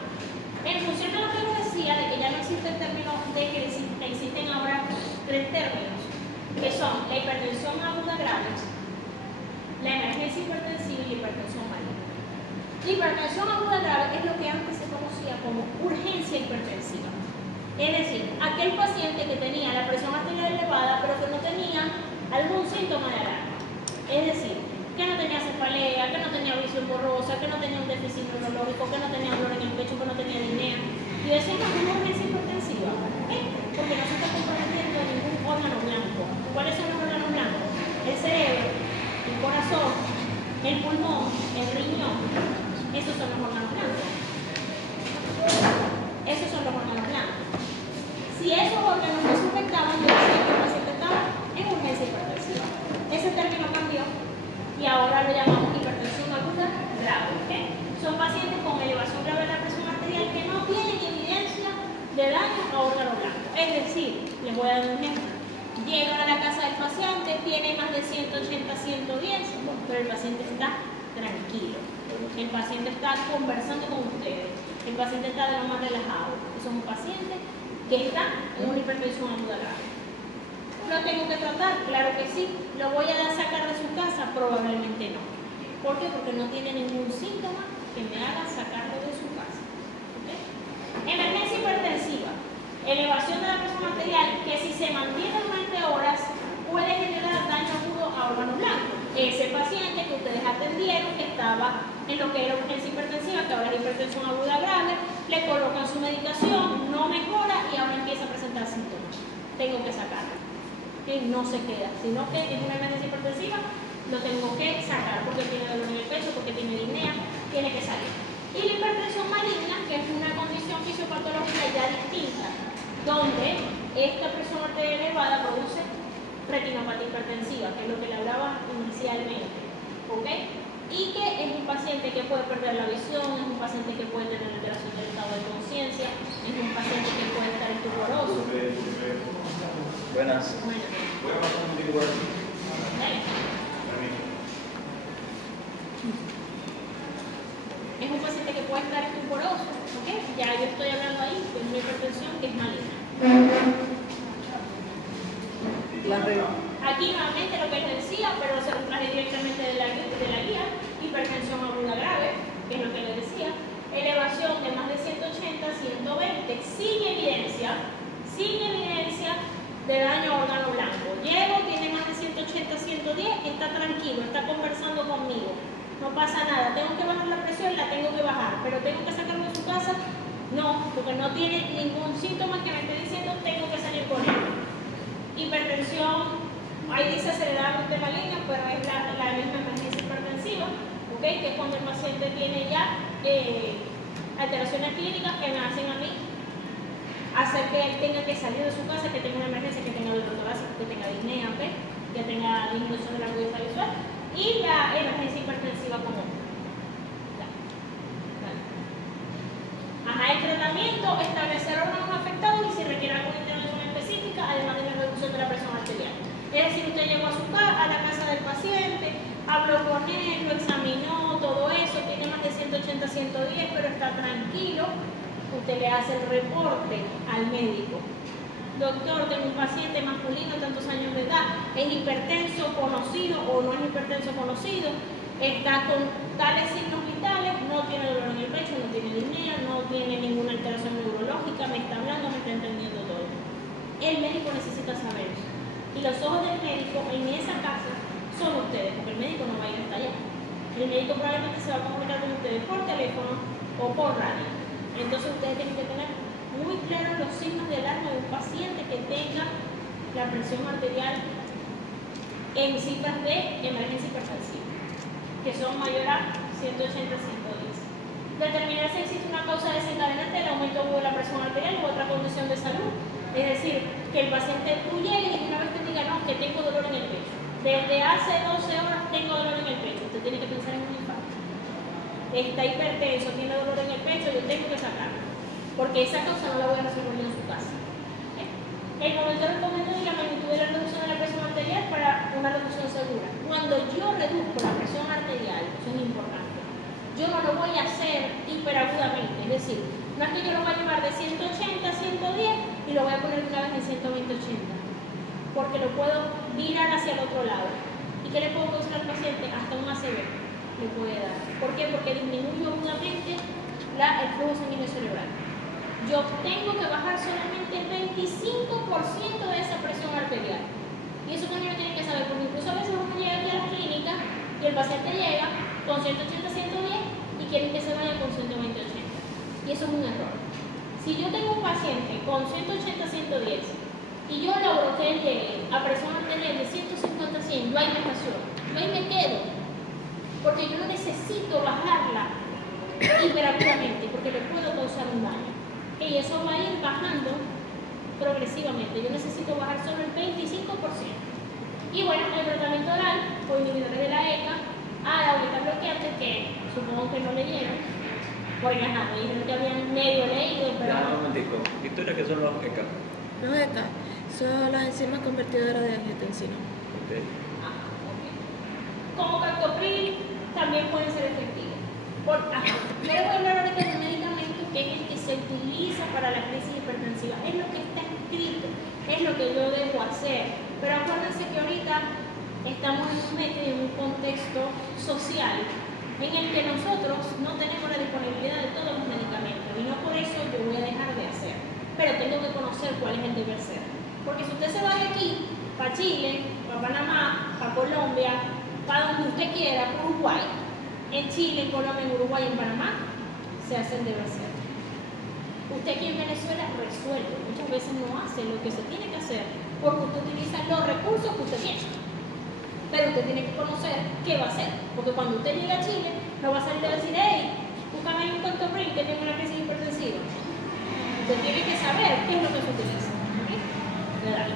En función de lo que les decía, de que ya no existe el término de crisis, existen ahora tres términos, que son la hipertensión aguda grave, la emergencia hipertensiva y la hipertensión maligna. La hipertensión aguda grave es lo que antes se conocía como urgencia hipertensiva. Es decir, aquel paciente que tenía la presión arterial elevada pero que no tenía algún síntoma de alarma. Es decir, que no tenía cefalea, que no tenía visión borrosa, que no tenía un déficit neurológico, que no tenía dolor en el pecho, que no tenía disnea. Y decimos que es una urgencia hipertensiva. Porque no se está comprometiendo ningún órgano blanco. ¿Cuáles son los órganos blancos? El cerebro, el corazón, el pulmón, el riñón. Esos son los órganos blancos. Esos son los órganos blancos. Si esos órganos no se afectaban, yo decía que el paciente estaba en urgencia hipertensiva. Ese término cambió y ahora lo llamamos hipertensión aguda grave. Son pacientes con elevación grave de la presión arterial que no tienen evidencia de daño a órgano blanco. Es decir, les voy a dar un ejemplo. Llegan a la casa del paciente, tiene más de 180, 110, pero el paciente está tranquilo. El paciente está conversando con ustedes. El paciente está de lo más relajado. Eso es un paciente que está en una hipertensión aguda grave. ¿Lo tengo que tratar? Claro que sí. ¿Lo voy a sacar de su casa? Probablemente no. ¿Por qué? Porque no tiene ningún síntoma que me haga sacarlo de su casa. ¿Okay? Emergencia hipertensiva. Elevación de la presión arterial que si se mantiene durante horas puede generar daño agudo a órgano blanco. Ese paciente que ustedes atendieron, que estaba en lo que era urgencia hipertensiva, que ahora es hipertensión aguda grave, le colocan su medicación, no mejora y ahora empieza a presentar síntomas. Tengo que sacarlo. Que no se queda, sino que es una emergencia hipertensiva, lo tengo que sacar porque tiene dolor en el pecho, porque tiene disnea, tiene que salir. Y la hipertensión maligna, que es una condición fisiopatológica ya distinta, donde esta presión arterial elevada produce retinopatía hipertensiva, que es lo que le hablaba inicialmente, ¿ok? Y que es un paciente que puede perder la visión, es un paciente que puede tener alteración del estado de conciencia, es un paciente que puede estar estuporoso. Buenas. Voy a pasar un poquito por aquí. Es un paciente que puede estar estuporoso, ¿ok? Ya yo estoy hablando ahí de una hipertensión que es maligna. Aquí nuevamente lo que les decía, pero se lo traje directamente de la guía, hipertensión aguda grave, que es lo que les decía, elevación de más de 180, 120, sin evidencia de daño a órgano blanco. Llego, tiene más de 180, 110, está tranquilo, está conversando conmigo, no pasa nada. Tengo que bajar la presión, la tengo que bajar, pero tengo que sacarlo de su casa, no, porque no tiene ningún síntoma que me esté diciendo tengo que salir con él. Hipertensión, ahí dice aceleradamente maligna, pero es la misma emergencia hipertensiva, ¿ok? Que es cuando el paciente tiene ya alteraciones clínicas que me hacen a mí hacer que tenga que salir de su casa, que tenga una emergencia, que tenga dolor torácico, que tenga disnea, ¿ok? que tenga disminución de la agudeza visual, y la emergencia hipertensiva común. Ajá, el tratamiento, establecer órganos afectados y si requiere alguna intervención específica, además de la reducción de la presión arterial. Es decir, usted llegó a la casa del paciente, habló con él, lo examinó, todo eso, tiene más de 180, 110, pero está tranquilo. Usted le hace el reporte al médico. Doctor, tengo un paciente masculino, tantos años de edad, es hipertenso conocido o no es hipertenso conocido, está con tales signos vitales, no tiene dolor en el pecho, no tiene disnea, no tiene ninguna alteración neurológica, me está hablando, me está entendiendo todo. El médico necesita saber eso. Y los ojos del médico en esa casa son ustedes, porque el médico no va a ir hasta allá. El médico probablemente se va a comunicar con ustedes por teléfono o por radio. Entonces ustedes tienen que tener muy claros los signos de alarma de un paciente que tenga la presión arterial en cifras de emergencia hipertensiva, que son mayor a 180, 110. Determinar si existe una causa desencadenante del aumento de la presión arterial u otra condición de salud. Es decir, que el paciente tú llegues y una vez te diga, no, que tengo dolor en el pecho. Desde hace 12 horas tengo dolor en el pecho. Usted tiene que pensar en un infarto. Está hipertenso, tiene dolor en el pecho, yo tengo que sacarlo. Porque esa causa no la voy a resolver en su casa. El momento recomendado y la magnitud de la reducción de la presión arterial para una reducción segura. Cuando yo reduzco la presión arterial, eso es importante, yo no lo voy a hacer hiperagudamente, es decir, no es que yo lo voy a llevar de 180 a 110 y lo voy a poner una vez en 120-80, porque lo puedo virar hacia el otro lado. ¿Y qué le puedo causar al paciente? Hasta un ACV le puede dar. ¿Por qué? Porque disminuye agudamente el flujo sanguíneo cerebral. Yo tengo que bajar solamente el 25% de esa presión arterial. Y eso también lo tienen que saber, porque incluso a veces uno llega aquí a la clínica y el paciente llega con 180, 110 y quieren que se vaya con 120, 80. Y eso es un error. Si yo tengo un paciente con 180, 110 y yo logro que él llegue a presión arterial de 150, 100, yo ahí me estaciono, yo ahí me quedo, porque yo no necesito bajarla hiperactivamente, porque le puedo causar un daño. Y eso va a ir bajando progresivamente. Yo necesito bajar solo el 25%. Y bueno, el tratamiento oral o inhibidores de la ECA, la beta bloqueante, que supongo que no leyeron, porque ajá, me dijeron que habían medio leído, pero... Ya, un momentico. Victoria, ¿qué son los ECA? Los ECA son las enzimas convertidoras de angiotensina. Okay. Como captopril también pueden ser efectivos. Yo les voy a hablar ahorita de un medicamento que es el que se utiliza para la crisis hipertensiva. Es lo que está escrito, es lo que yo debo hacer. Pero acuérdense que ahorita estamos en un medio y en un contexto social en el que nosotros no tenemos la disponibilidad de todos los medicamentos y no por eso yo voy a dejar de hacer. Pero tengo que conocer cuál es el deber ser. Porque si usted se va de aquí, para Chile, para Panamá, para Colombia, para donde usted quiera, por Uruguay, en Chile, en Colombia, en Uruguay, en Panamá, se hace el deber ser. Usted aquí en Venezuela resuelve, muchas veces no hace lo que se tiene que hacer porque usted utiliza los recursos que usted tiene. Pero usted tiene que conocer qué va a hacer, porque cuando usted llega a Chile, no va a salir a decir, hey, búscame un captopril que tiene una crisis hipertensiva. Usted tiene que saber qué es lo que se utiliza. ¿Okay? Dale.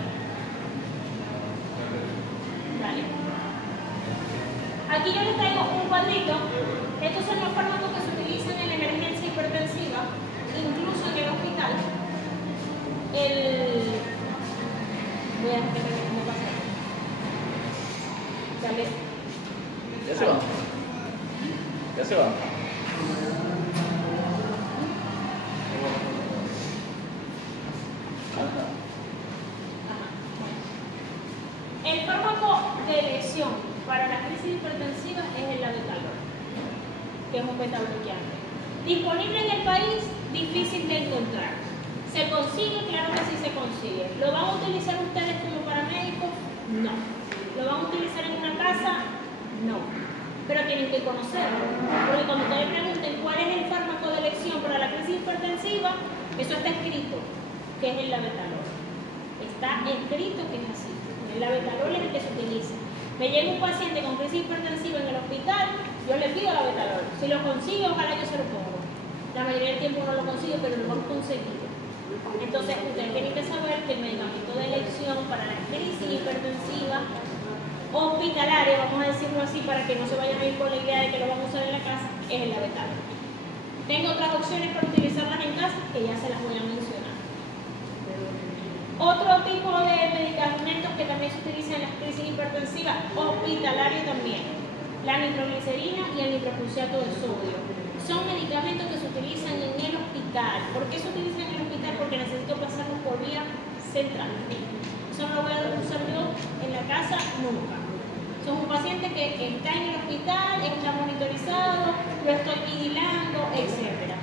Dale. Aquí yo les traigo un cuadrito. Estos son los fármacos que se utilizan en la emergencia hipertensiva, incluso en el hospital. Voy a dejar que me pase. Dale. Ya se va. Ya se va. El fármaco de elección para la crisis hipertensiva es el labetalol, que es un beta bloqueante. Disponible en el país, difícil de encontrar. ¿Se consigue? Claro que sí se consigue. ¿Lo van a utilizar ustedes como paramédicos? No. ¿Lo van a utilizar en una casa? No. Pero tienen que conocerlo. Porque cuando ustedes pregunten cuál es el fármaco de elección para la crisis hipertensiva, eso está escrito, que es el labetalol. Está escrito que es así. El labetalol es el que se utiliza. Me llega un paciente con crisis hipertensiva en el hospital, yo le pido labetalol. Si lo consigo, ojalá yo se lo pongo. La mayoría del tiempo no lo consigo, pero lo hemos conseguido. Entonces, ustedes tienen que saber que el medicamento de elección para la crisis hipertensiva hospitalaria, vamos a decirlo así, para que no se vayan a ir con la idea de que lo vamos a usar en la casa, es el labetal. Tengo otras opciones para utilizarlas en casa que ya se las voy a mencionar. Otro tipo de medicamentos que también se utilizan en las crisis hipertensivas, hospitalaria también, la nitroglicerina y el nitroprusiato de sodio. Son medicamentos que se utilizan en el hospital. ¿Por qué se utilizan en el hospital? Porque necesito pasarlos por vía central. Eso no lo voy a usar yo en la casa nunca. Son un paciente que está en el hospital, está monitorizado, lo estoy vigilando, etc.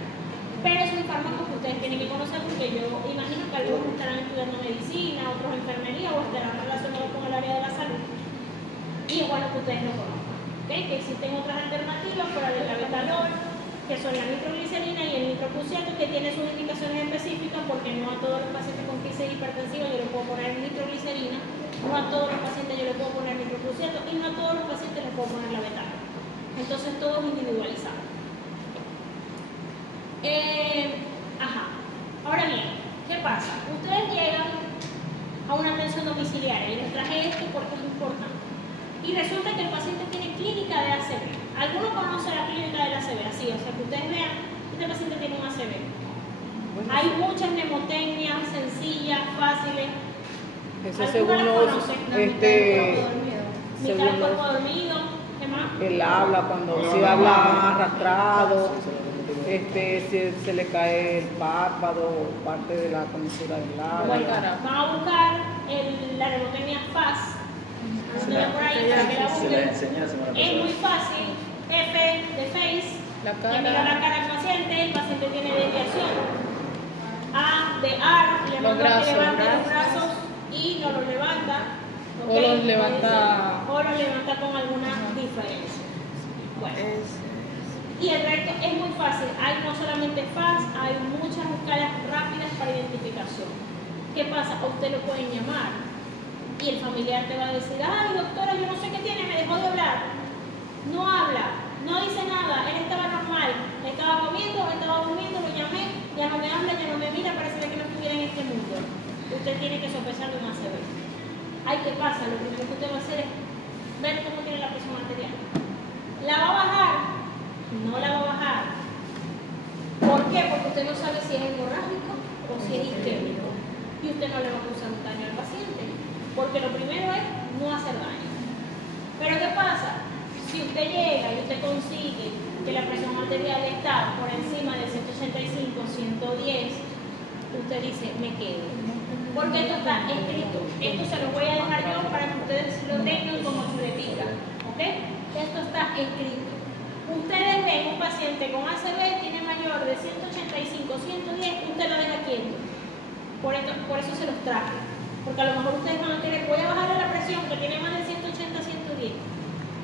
Pero es un fármaco que ustedes tienen que conocer porque yo imagino que algunos estarán estudiando medicina, otros enfermería o estarán relacionados con el área de la salud. Y es bueno que ustedes lo conozcan. ¿Okay? Que existen otras alternativas fuera del labetalol, que son la nitroglicerina y el nitroprusiato, que tiene sus indicaciones específicas porque no a todos los pacientes con crisis hipertensiva yo les puedo poner nitroglicerina, no a todos los pacientes yo les puedo poner nitroprusiato y no a todos los pacientes les puedo poner labetalol. Entonces todo es individualizado. Ahora bien, ¿qué pasa? Ustedes llegan a una atención domiciliaria y les traje esto porque es importante. Y resulta que el paciente tiene clínica de ACV. ¿Alguno conoce la clínica del ACV? Así, o sea, que ustedes vean, este paciente tiene un ACV. Hay muchas mnemotecnias sencillas, fáciles. Eso según los, mitad del cuerpo dormido, ¿qué más? El habla, cuando se habla arrastrado, si se le cae el párpado, parte de la comisura del labio. Bueno, van a buscar la mnemotecnia FAS. Por ahí, para que la busquen. Es muy fácil. F de face, le mira la cara al paciente, el paciente tiene desviación. A de arm, le manda que levante los brazos y no los levanta. O los levanta. O los levanta con alguna diferencia. Bueno. Y el resto es muy fácil. Hay no solamente FAS, hay muchas escalas rápidas para identificación. ¿Qué pasa? A usted lo pueden llamar. Y el familiar te va a decir, ay doctora, yo no sé qué tiene, me dejó de hablar. No habla, no dice nada, él estaba normal, estaba comiendo, estaba durmiendo, lo llamé, ya no me habla, ya no me mira, parece que no estuviera en este mundo. Usted tiene que sopesar de una ACV. Ay, ¿qué pasa? Lo primero que usted va a hacer es ver cómo tiene la presión arterial. ¿La va a bajar? No la va a bajar. ¿Por qué? Porque usted no sabe si es hemorrágico o si es isquémico. Y usted no le va a causar un daño al paciente. Porque lo primero es no hacer daño. Pero ¿qué pasa? Si usted llega y usted consigue que la presión arterial está por encima de 185, 110, usted dice, me quedo. Porque esto está escrito. Esto se lo voy a dejar yo para que ustedes lo tengan como chuletica. ¿Ok? Esto está escrito. Ustedes ven un paciente con ACV, tiene mayor de 185, 110, usted lo deja quieto. Por eso se los traje. Porque a lo mejor ustedes van a querer, voy a bajarle la presión que tiene más de 180, 110.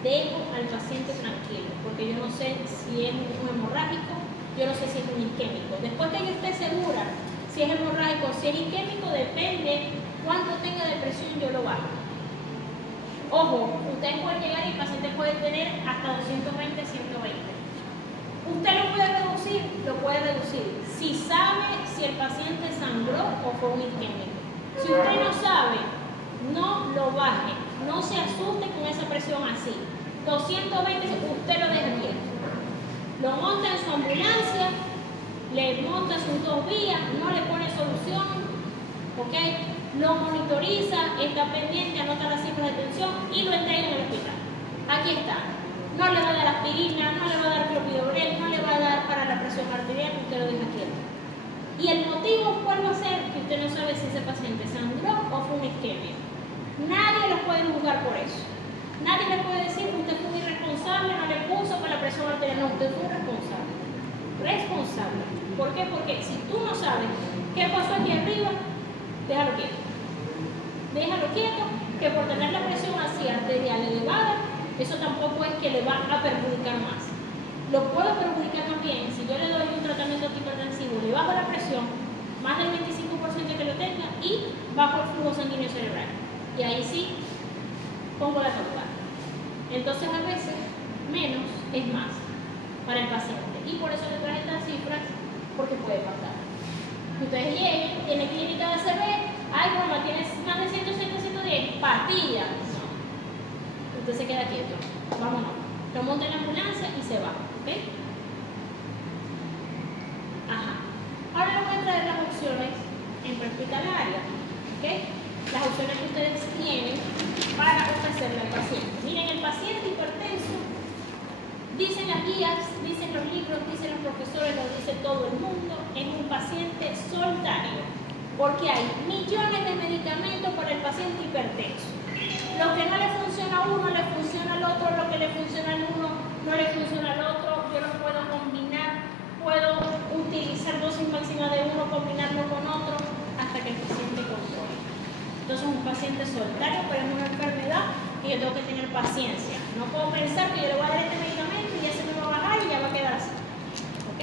Dejo al paciente tranquilo, porque yo no sé si es un hemorrágico, yo no sé si es un isquémico. Después que yo esté segura si es hemorrágico o si es isquémico, depende cuánto tenga de presión, yo lo bajo. Ojo, ustedes pueden llegar y el paciente puede tener hasta 220, 120. Usted lo puede reducir, si sabe si el paciente sangró o fue un isquémico. Si usted no sabe, no lo baje, no se asuste con esa presión así. 220, usted lo deja quieto. Lo monta en su ambulancia, le monta sus 2 vías, no le pone solución, ¿ok? Lo monitoriza, está pendiente, anota las cifras de tensión y lo entrega en el hospital. Aquí está. No le va a dar aspirina, no le va a dar clopidogrel, no le va a dar para la presión arterial, usted lo deja quieto. Y el motivo, ¿cuál va a ser? Que usted no sabe si ese paciente sangró o fue una isquemia. Nadie lo puede juzgar por eso. Nadie le puede decir que usted fue un irresponsable, no le puso para la presión arterial. No, usted fue responsable. Responsable. ¿Por qué? Porque si tú no sabes qué pasó aquí arriba, déjalo quieto. Déjalo quieto, que por tener la presión así arterial elevada, eso tampoco es que le va a perjudicar más. Lo puedo perjudicar más bien si yo le doy un tratamiento hipertensivo, le bajo la presión, más del 25% que lo tenga y bajo el flujo sanguíneo cerebral. Y ahí sí pongo la tortuga. Entonces a veces menos es más para el paciente. Y por eso le traje estas cifras, porque puede pasar. Que ustedes lleguen, tiene clínica de ACV, ay, bueno, tienes más de 100, 110, pastillas. No. Usted se queda quieto. Vámonos. Lo monta en la ambulancia y se va. ¿Ok? Ajá. Ahora les voy a traer las opciones en prehospitalaria. ¿Ok? Las opciones que ustedes tienen para ofrecerle al paciente. Miren, el paciente hipertenso, dicen las guías, dicen los libros, dicen los profesores, lo dice todo el mundo, es un paciente solitario, porque hay millones de medicamentos para el paciente hipertenso. Lo que no le funciona a uno, le funciona al otro, lo que le funciona al uno, no le funciona al otro, yo lo puedo combinar, puedo utilizar dosis máxima de uno, combinarlo con otro, hasta que el paciente controle. Entonces un paciente solitario, pero es una enfermedad y yo tengo que tener paciencia. No puedo pensar que yo le voy a dar este medicamento y ya se me va a bajar y ya va a quedar así. ¿Ok?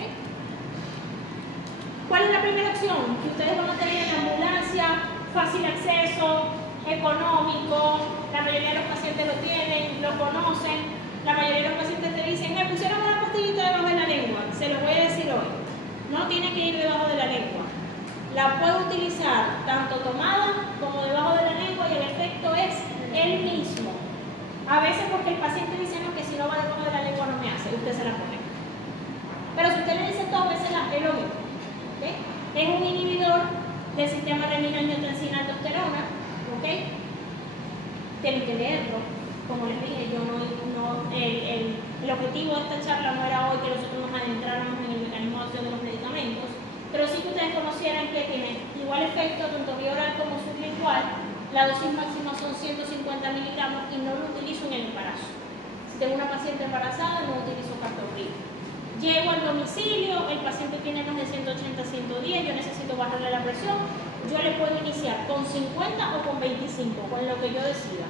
¿Cuál es la primera opción? Que ustedes van a tener en la ambulancia, fácil acceso, económico, la mayoría de los pacientes lo tienen, lo conocen, la mayoría de los pacientes te dicen, me pusieron una pastillita debajo de la lengua, se los voy a decir hoy. No tiene que ir debajo de la lengua. La puedo utilizar tanto tomada como debajo de la lengua y el efecto es el mismo. A veces porque el paciente dice no, que si no va debajo de la lengua no me hace, usted se la pone. Pero si usted le dice dos veces es lo mismo. ¿Okay? Es un inhibidor del sistema renina-angiotensina-aldosterona. ¿Okay? Tienen que leerlo. Como les dije, el objetivo de esta charla no era hoy que nosotros nos adentráramos en el mecanismo de acción de los medicamentos, pero sí que ustedes conocieran que tiene igual efecto tanto vía oral como sublingual. La dosis máxima son 150 miligramos y no lo utilizo en el embarazo. Si tengo una paciente embarazada, no utilizo captopril. Llego al domicilio, el paciente tiene más de 180-110, yo necesito bajarle la presión, yo le puedo iniciar con 50 o con 25, con lo que yo decida.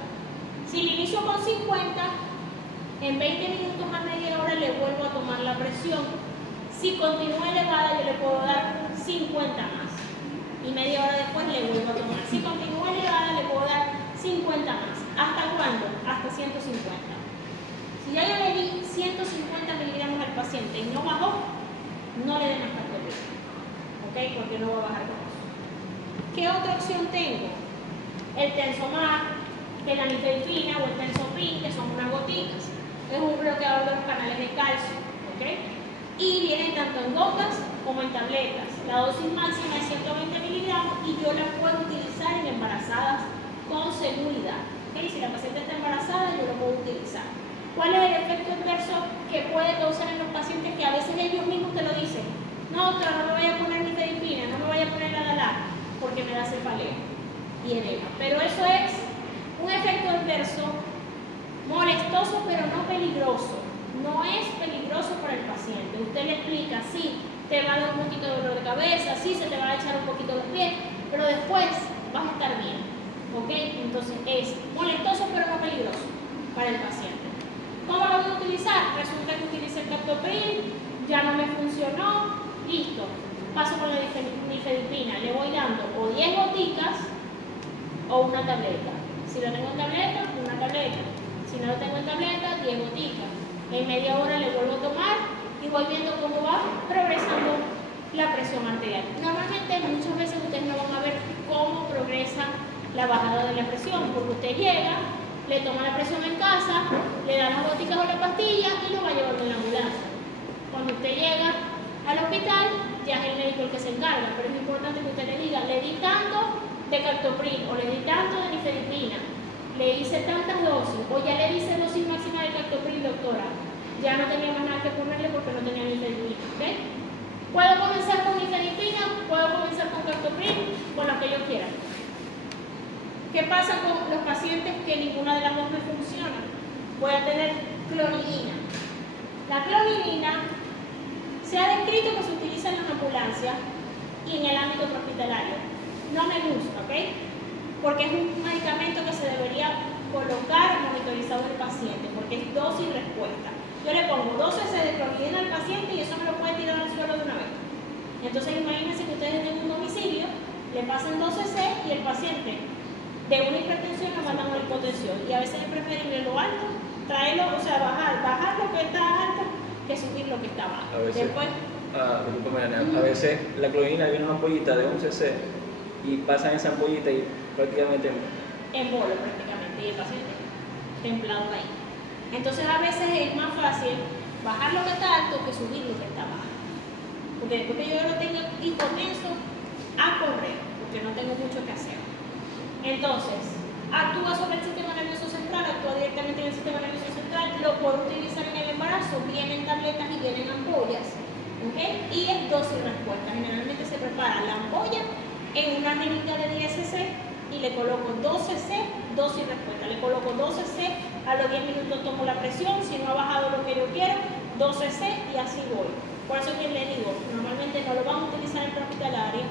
Si le inicio con 50, en 20 minutos a media hora le vuelvo a tomar la presión. Si continúa elevada, yo le puedo dar 50 más. Y media hora después le vuelvo a tomar. Si continúa elevada, le puedo dar 50 más. ¿Hasta cuándo? Hasta 150. Si ya yo le di 150 miligramos al paciente y no bajó, no le dé más captopril. ¿Ok? Porque no va a bajar con eso. ¿Qué otra opción tengo? El Tensomar, la nifedipina o el Tensoprin, que son unas gotitas. Es un bloqueador de los canales de calcio. ¿Ok? Y vienen tanto en gotas como en tabletas. La dosis máxima es 120 miligramos y yo la puedo utilizar en embarazadas con seguridad. ¿Okay? Si la paciente está embarazada, yo lo puedo utilizar. ¿Cuál es el efecto inverso que puede causar en los pacientes que a veces ellos mismos te lo dicen? No, doctora, no me vaya a poner nifedipina, no me vaya a poner Adalat, porque me da cefalea y edema. Pero eso es un efecto inverso molestoso, pero no peligroso. No es peligroso para el paciente. Usted le explica, sí, te va a dar un poquito de dolor de cabeza, sí, se te va a echar un poquito los pies, pero después vas a estar bien. ¿Ok? Entonces es molestoso, pero no peligroso para el paciente. ¿Cómo lo voy a utilizar? Resulta que utilicé el captopril, ya no me funcionó, listo. Paso con la nifedipina, le voy dando o 10 goticas o una tableta. Si lo tengo en tableta, una tableta. Si no lo tengo en tableta, 10 goticas. En media hora le vuelvo a tomar y voy viendo cómo va progresando la presión arterial. Normalmente muchas veces ustedes no van a ver cómo progresa la bajada de la presión, porque usted llega, le toma la presión en casa, le da las goticas o la pastilla y lo va llevando en la ambulancia. Cuando usted llega al hospital, ya es el médico el que se encarga, pero es importante que usted le diga, le di tanto de captopril o le di tanto de nifedipina, le hice tantas dosis, o ya le hice dosis máxima de captopril, doctora. Ya no tenía más nada que ponerle porque no tenía nifedipina. ¿Okay? Puedo comenzar con nifedipina, puedo comenzar con captopril, con lo que yo quiera. ¿Qué pasa con los pacientes que ninguna de las dos me funciona? Voy a tener clonidina. La clonidina se ha descrito que se utiliza en las ambulancias y en el ámbito hospitalario. No me gusta, ¿ok? Porque es un medicamento que se debería colocar monitorizado en el paciente, porque es dosis y respuesta. Yo le pongo 2 cc de clonidina al paciente y eso me lo puede tirar al suelo de una vez. Entonces imagínense que ustedes en un domicilio le pasen 2 cc y el paciente de una hipertensión le mandan una hipotensión. Y a veces es preferible lo alto, traerlo, o sea, bajar lo que está alto que subir lo que está bajo. A veces, después, a veces la clonidina viene en una ampollita de 1 cc y pasan esa ampollita y prácticamente en bolo prácticamente, y el paciente templado ahí. Entonces a veces es más fácil bajar lo que está alto que subir lo que está bajo. Porque después que yo lo tenga hipotenso, a correr, porque no tengo mucho que hacer. Entonces, actúa sobre el sistema nervioso central, actúa directamente en el sistema nervioso central, lo puedo utilizar en el embarazo, vienen tabletas y vienen ampollas, ¿okay? Y es dosis respuesta. Generalmente se prepara la ampolla en una jeringa de 10 cc y le coloco 2 cc, dosis respuesta. Le coloco 2 cc, a los 10 minutos tomo la presión, si no ha bajado lo que yo quiero, 2 cc y así voy. Por eso es que le digo, normalmente no lo vamos a utilizar en prehospitalaria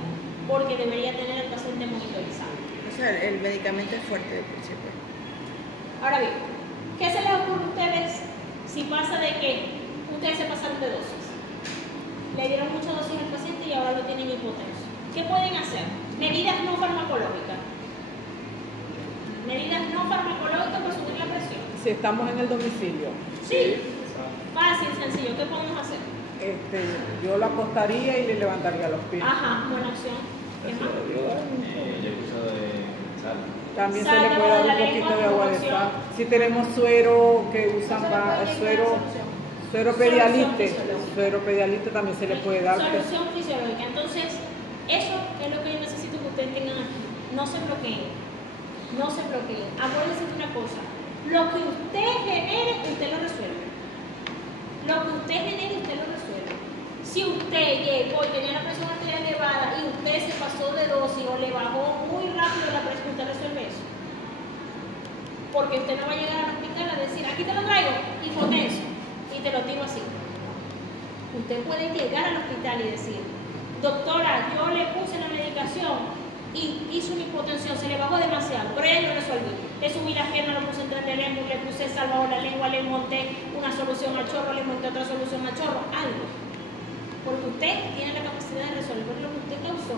porque debería tener el paciente monitorizado. O sea, el medicamento es fuerte de principio. Ahora bien, ¿qué se les ocurre a ustedes si pasa de que ustedes se pasaron de dosis? Le dieron mucha dosis al paciente y ahora lo tienen hipotenso. ¿Qué pueden hacer? Medidas no farmacológicas. Medidas no farmacológicas para subir la presión. Si estamos en el domicilio. Sí. Fácil, sencillo. ¿Qué podemos hacer? Yo lo acostaría y le levantaría los pies. Ajá, buena opción. ¿Qué más? También Sal se le puede dar debajo de la un poquito lengua, de agua de opción. sal. Si tenemos suero que usan suero pedialite, también se le puede dar. Solución fisiológica. Entonces, eso es lo que yo necesito que ustedes tengan aquí. No se bloqueen. No se bloqueen. Acuérdense de una cosa. Lo que usted genere, usted lo resuelve. Lo que usted genere, usted lo resuelve. Si usted llegó y tenía la presión arterial elevada y usted se pasó de dosis o le bajó muy rápido la presión, usted resuelve eso. Porque usted no va a llegar al hospital a decir, aquí te lo traigo, hipotenso, y te lo tiro así. Usted puede llegar al hospital y decir, doctora, yo le puse la medicación y hice una hipotensión, se le bajó demasiado, pero ya lo resolví. Le subí la pierna, lo puse entre el lengua, le puse salvador la lengua, le monté una solución al chorro, le monté otra solución al chorro, algo. Porque usted tiene la capacidad de resolver lo que usted causó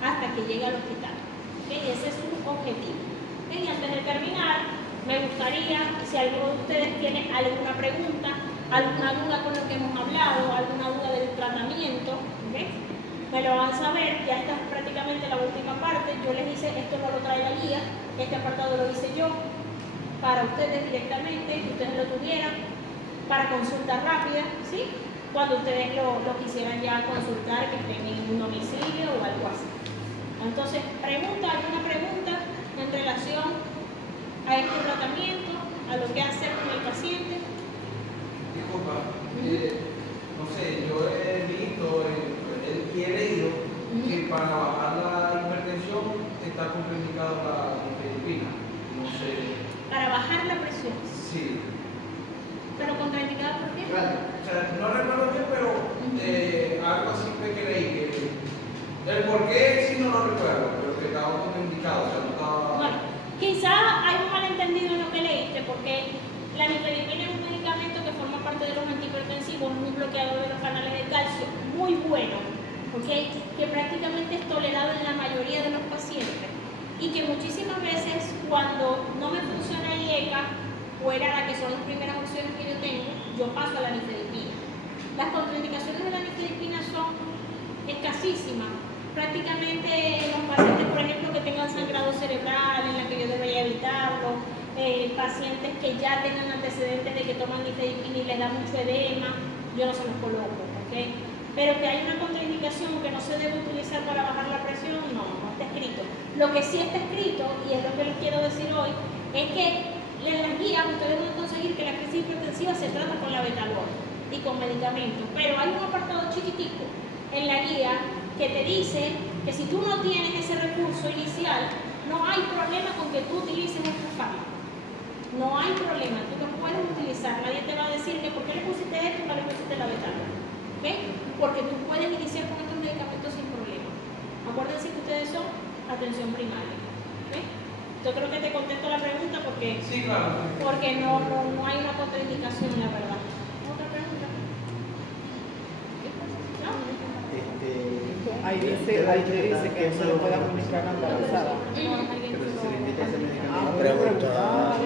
hasta que llegue al hospital. ¿Okay? Y ese es su objetivo. ¿Okay? Y antes de terminar, me gustaría, si alguno de ustedes tiene alguna pregunta, alguna duda con lo que hemos hablado, alguna duda del tratamiento, ¿okay? Me lo van a saber. Ya esta es prácticamente la última parte. Yo les hice, esto no lo trae la guía, este apartado lo hice yo para ustedes directamente, que ustedes lo tuvieran para consulta rápida, ¿sí? Cuando ustedes lo quisieran ya consultar, que estén en un domicilio o algo así. Entonces, ¿alguna pregunta en relación a este tratamiento, a lo que hacer con el paciente? Disculpa, no sé, yo he visto, he leído que para bajar la hipertensión está contraindicada la nifedipina. No sé. Para bajar la presión. Sí. ¿Pero contraindicada por qué? Claro. O sea, no recuerdo bien, pero algo así fue que leí. El por qué sí no lo recuerdo, pero que estaba contraindicado. O sea, no estaba... Bueno, quizá hay un malentendido en lo que leíste, porque la nifedipina es un medicamento que forma parte de los antihipertensivos, un bloqueador de los canales de calcio, muy bueno, ¿okay? Que prácticamente es tolerado en la mayoría de los pacientes y que muchísimas veces cuando no me funciona el IECA, fuera la que son las primeras opciones que yo tengo, yo paso a la nifedipina. Las contraindicaciones de la nifedipina son escasísimas. Prácticamente los pacientes, por ejemplo, que tengan sangrado cerebral, en la que yo debería evitarlo, pacientes que ya tengan antecedentes de que toman nifedipina y les da mucho edema, yo no se los coloco, ¿ok? Pero que hay una contraindicación que no se debe utilizar para bajar la presión, no está escrito. Lo que sí está escrito, y es lo que les quiero decir hoy, es que en las guías ustedes van a conseguir que la crisis hipertensiva se trata con la betalol y con medicamentos, pero hay un apartado chiquitico en la guía que te dice que si tú no tienes ese recurso inicial, no hay problema con que tú utilices estos fármacos. No hay problema, tú lo puedes utilizar. Nadie te va a decir que por qué le pusiste esto y no le pusiste la betalol. ¿Okay? Porque tú puedes iniciar con estos medicamentos sin problema. Acuérdense que ustedes son atención primaria. ¿Okay? Yo creo que te contesto la pregunta porque, sí, claro. Porque no hay una contraindicación, la verdad. ¿Otra pregunta? ¿No? Ahí dice que no se le puede administrar a la embarazada. Pero si se le indica ese medicamento, pregunta.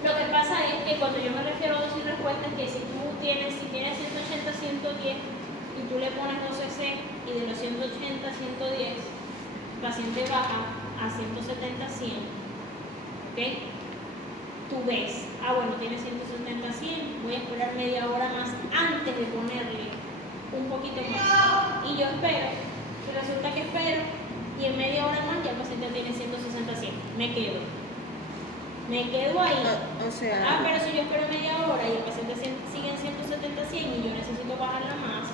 Lo que pasa es que cuando yo me refiero a dosis respuesta es que si tienes 180, 110 y tú le pones 2 cc y de los 180 a 110 el paciente baja a 170, 100, ¿ok? tú ves, bueno, tiene 170, 100, voy a esperar media hora más antes de ponerle un poquito más. Y yo espero, y resulta que espero, y en media hora más ya el paciente tiene 160, 100. Me quedo ahí. O sea, pero si yo espero media hora y el paciente sigue en 170, 100 y yo necesito bajarla más,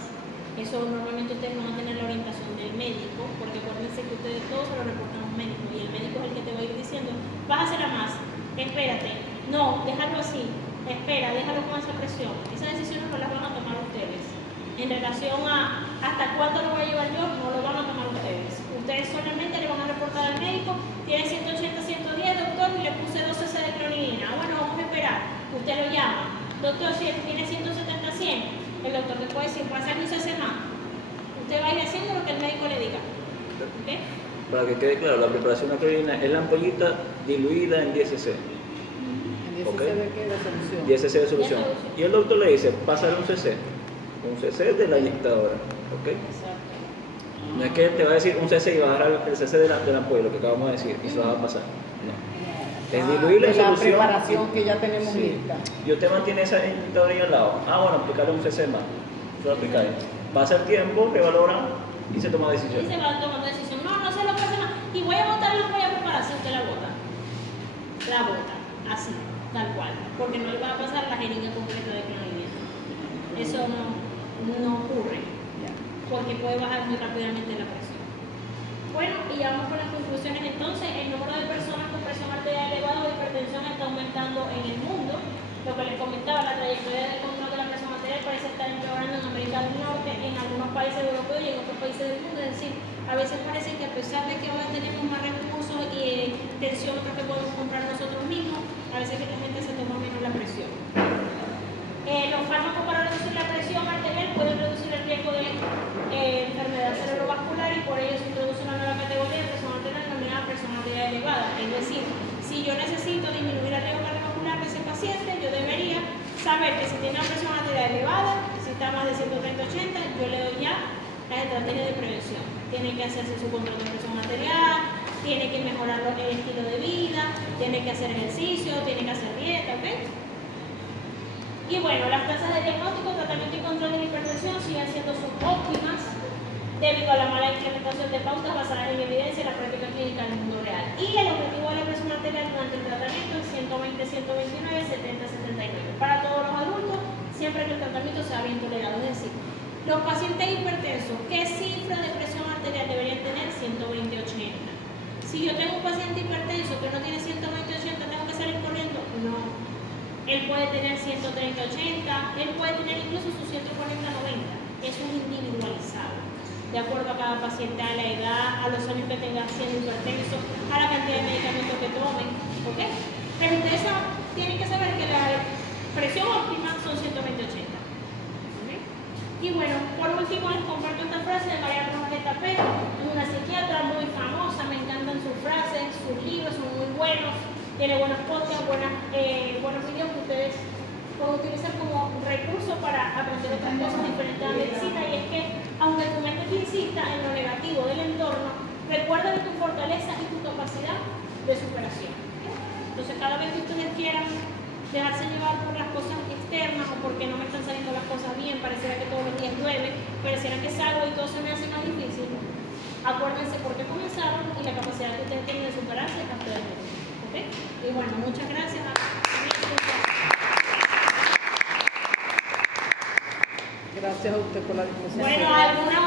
eso normalmente ustedes no van a tener la orientación del médico, porque acuérdense que ustedes todos se lo reportan a un médico y el médico es el que te va a ir diciendo, bájasela más, espérate, no, déjalo así, espera, déjalo con esa presión. Esas decisiones no las van a tomar ustedes. En relación a hasta cuándo lo voy a llevar yo, no lo van a tomar ustedes. Ustedes solamente le van a reportar al médico, tiene 180, 110, doctor, y le puse 2 cc de clonidina. Bueno, vamos a esperar. Usted lo llama. Doctor, si tiene 170, 100, el doctor le puede decir, puede hacer un cc más. Usted va a ir haciendo lo que el médico le diga. ¿Okay? Para que quede claro, la preparación de clonidina es la ampollita diluida en 10 cc. ¿En 10 Okay. cc de qué? De solución. 10 cc de solución. Y el doctor le dice, pásale un cc de la inyectadora. ¿Okay? Exacto. No es que te va a decir un cc y va a agarrar el cc de la ampolla, lo que acabamos de decir, y se va a pasar. No. Es diluirle en de la solución. preparación que ya tenemos Sí. lista. Y usted mantiene esa inyectadora ahí al lado. Bueno, aplicarle un cc más. Se lo aplica ahí. Pasa el tiempo, revalora y se toma Y decisión. se va tomando decisión, no se lo pase más. Y voy a botar, lo voy a preparar, si usted la bota. La bota, así, tal cual. Porque no le va a pasar la jeringa completa de clonidina. Eso no ocurre. Porque puede bajar muy rápidamente la presión. Bueno, y ya vamos con las conclusiones. Entonces, el número de personas con presión arterial elevada o hipertensión está aumentando en el mundo. Lo que les comentaba, la trayectoria del control de la presión arterial parece estar empeorando en América del Norte, en algunos países europeos y en otros países del mundo. Es decir, a veces parece que a pesar de que ahora tenemos más recursos y tensión que podemos comprar nosotros mismos, a veces que la gente se toma menos la presión. Los fármacos para reducir la presión arterial pueden reducir el riesgo de enfermedad cerebrovascular y por ello se introduce una nueva categoría de presión arterial denominada presión arterial elevada. Es decir, si yo necesito disminuir el riesgo cardiovascular de ese paciente, yo debería saber que si tiene una presión arterial elevada, si está más de 130-80, yo le doy ya la estrategia de prevención. Tiene que hacerse su control de presión arterial, tiene que mejorar el estilo de vida, tiene que hacer ejercicio, tiene que hacer dieta, ¿ok? Y bueno, las tasas de diagnóstico, tratamiento y control de la hipertensión siguen siendo subóptimas debido a la mala implementación de pautas basadas en evidencia y la práctica clínica en el mundo real. Y el objetivo de la presión arterial durante el tratamiento es 120, 129, 70, 79. Para todos los adultos, siempre que el tratamiento sea bien tolerado. Es decir, los pacientes hipertensos, ¿qué cifra de presión arterial deberían tener? 120, 80. Si yo tengo un paciente hipertenso que no tiene 120, 80, ¿tengo que salir corriendo? No. Él puede tener 130, 80, él puede tener incluso sus 140, 90. Eso es individualizado, de acuerdo a cada paciente, a la edad, a los años que tenga siendo hipertenso, a la cantidad de medicamentos que tomen, ¿ok? Pero ustedes tienen que saber que la presión óptima son 120, 80. ¿Okay? Y bueno, por último les comparto esta frase de María Rosaleta Pérez, es una psiquiatra muy famosa, me encantan sus frases, sus libros son muy buenos. Tiene buenos podcasts, buenos videos que ustedes pueden utilizar como recurso para aprender otras cosas diferentes a la medicina. Y es que, aunque tu mente te insista en lo negativo del entorno, recuerda de tu fortaleza y tu capacidad de superación. Entonces, cada vez que ustedes quieran dejarse llevar por las cosas externas o porque no me están saliendo las cosas bien, pareciera que todos los días llueve, pareciera que salgo y todo se me hace más difícil, acuérdense por qué comenzaron y la capacidad que ustedes tienen de superarse hasta el momento. ¿Okay? Y bueno, muchas gracias. Gracias a usted por la discusión. Bueno, alguna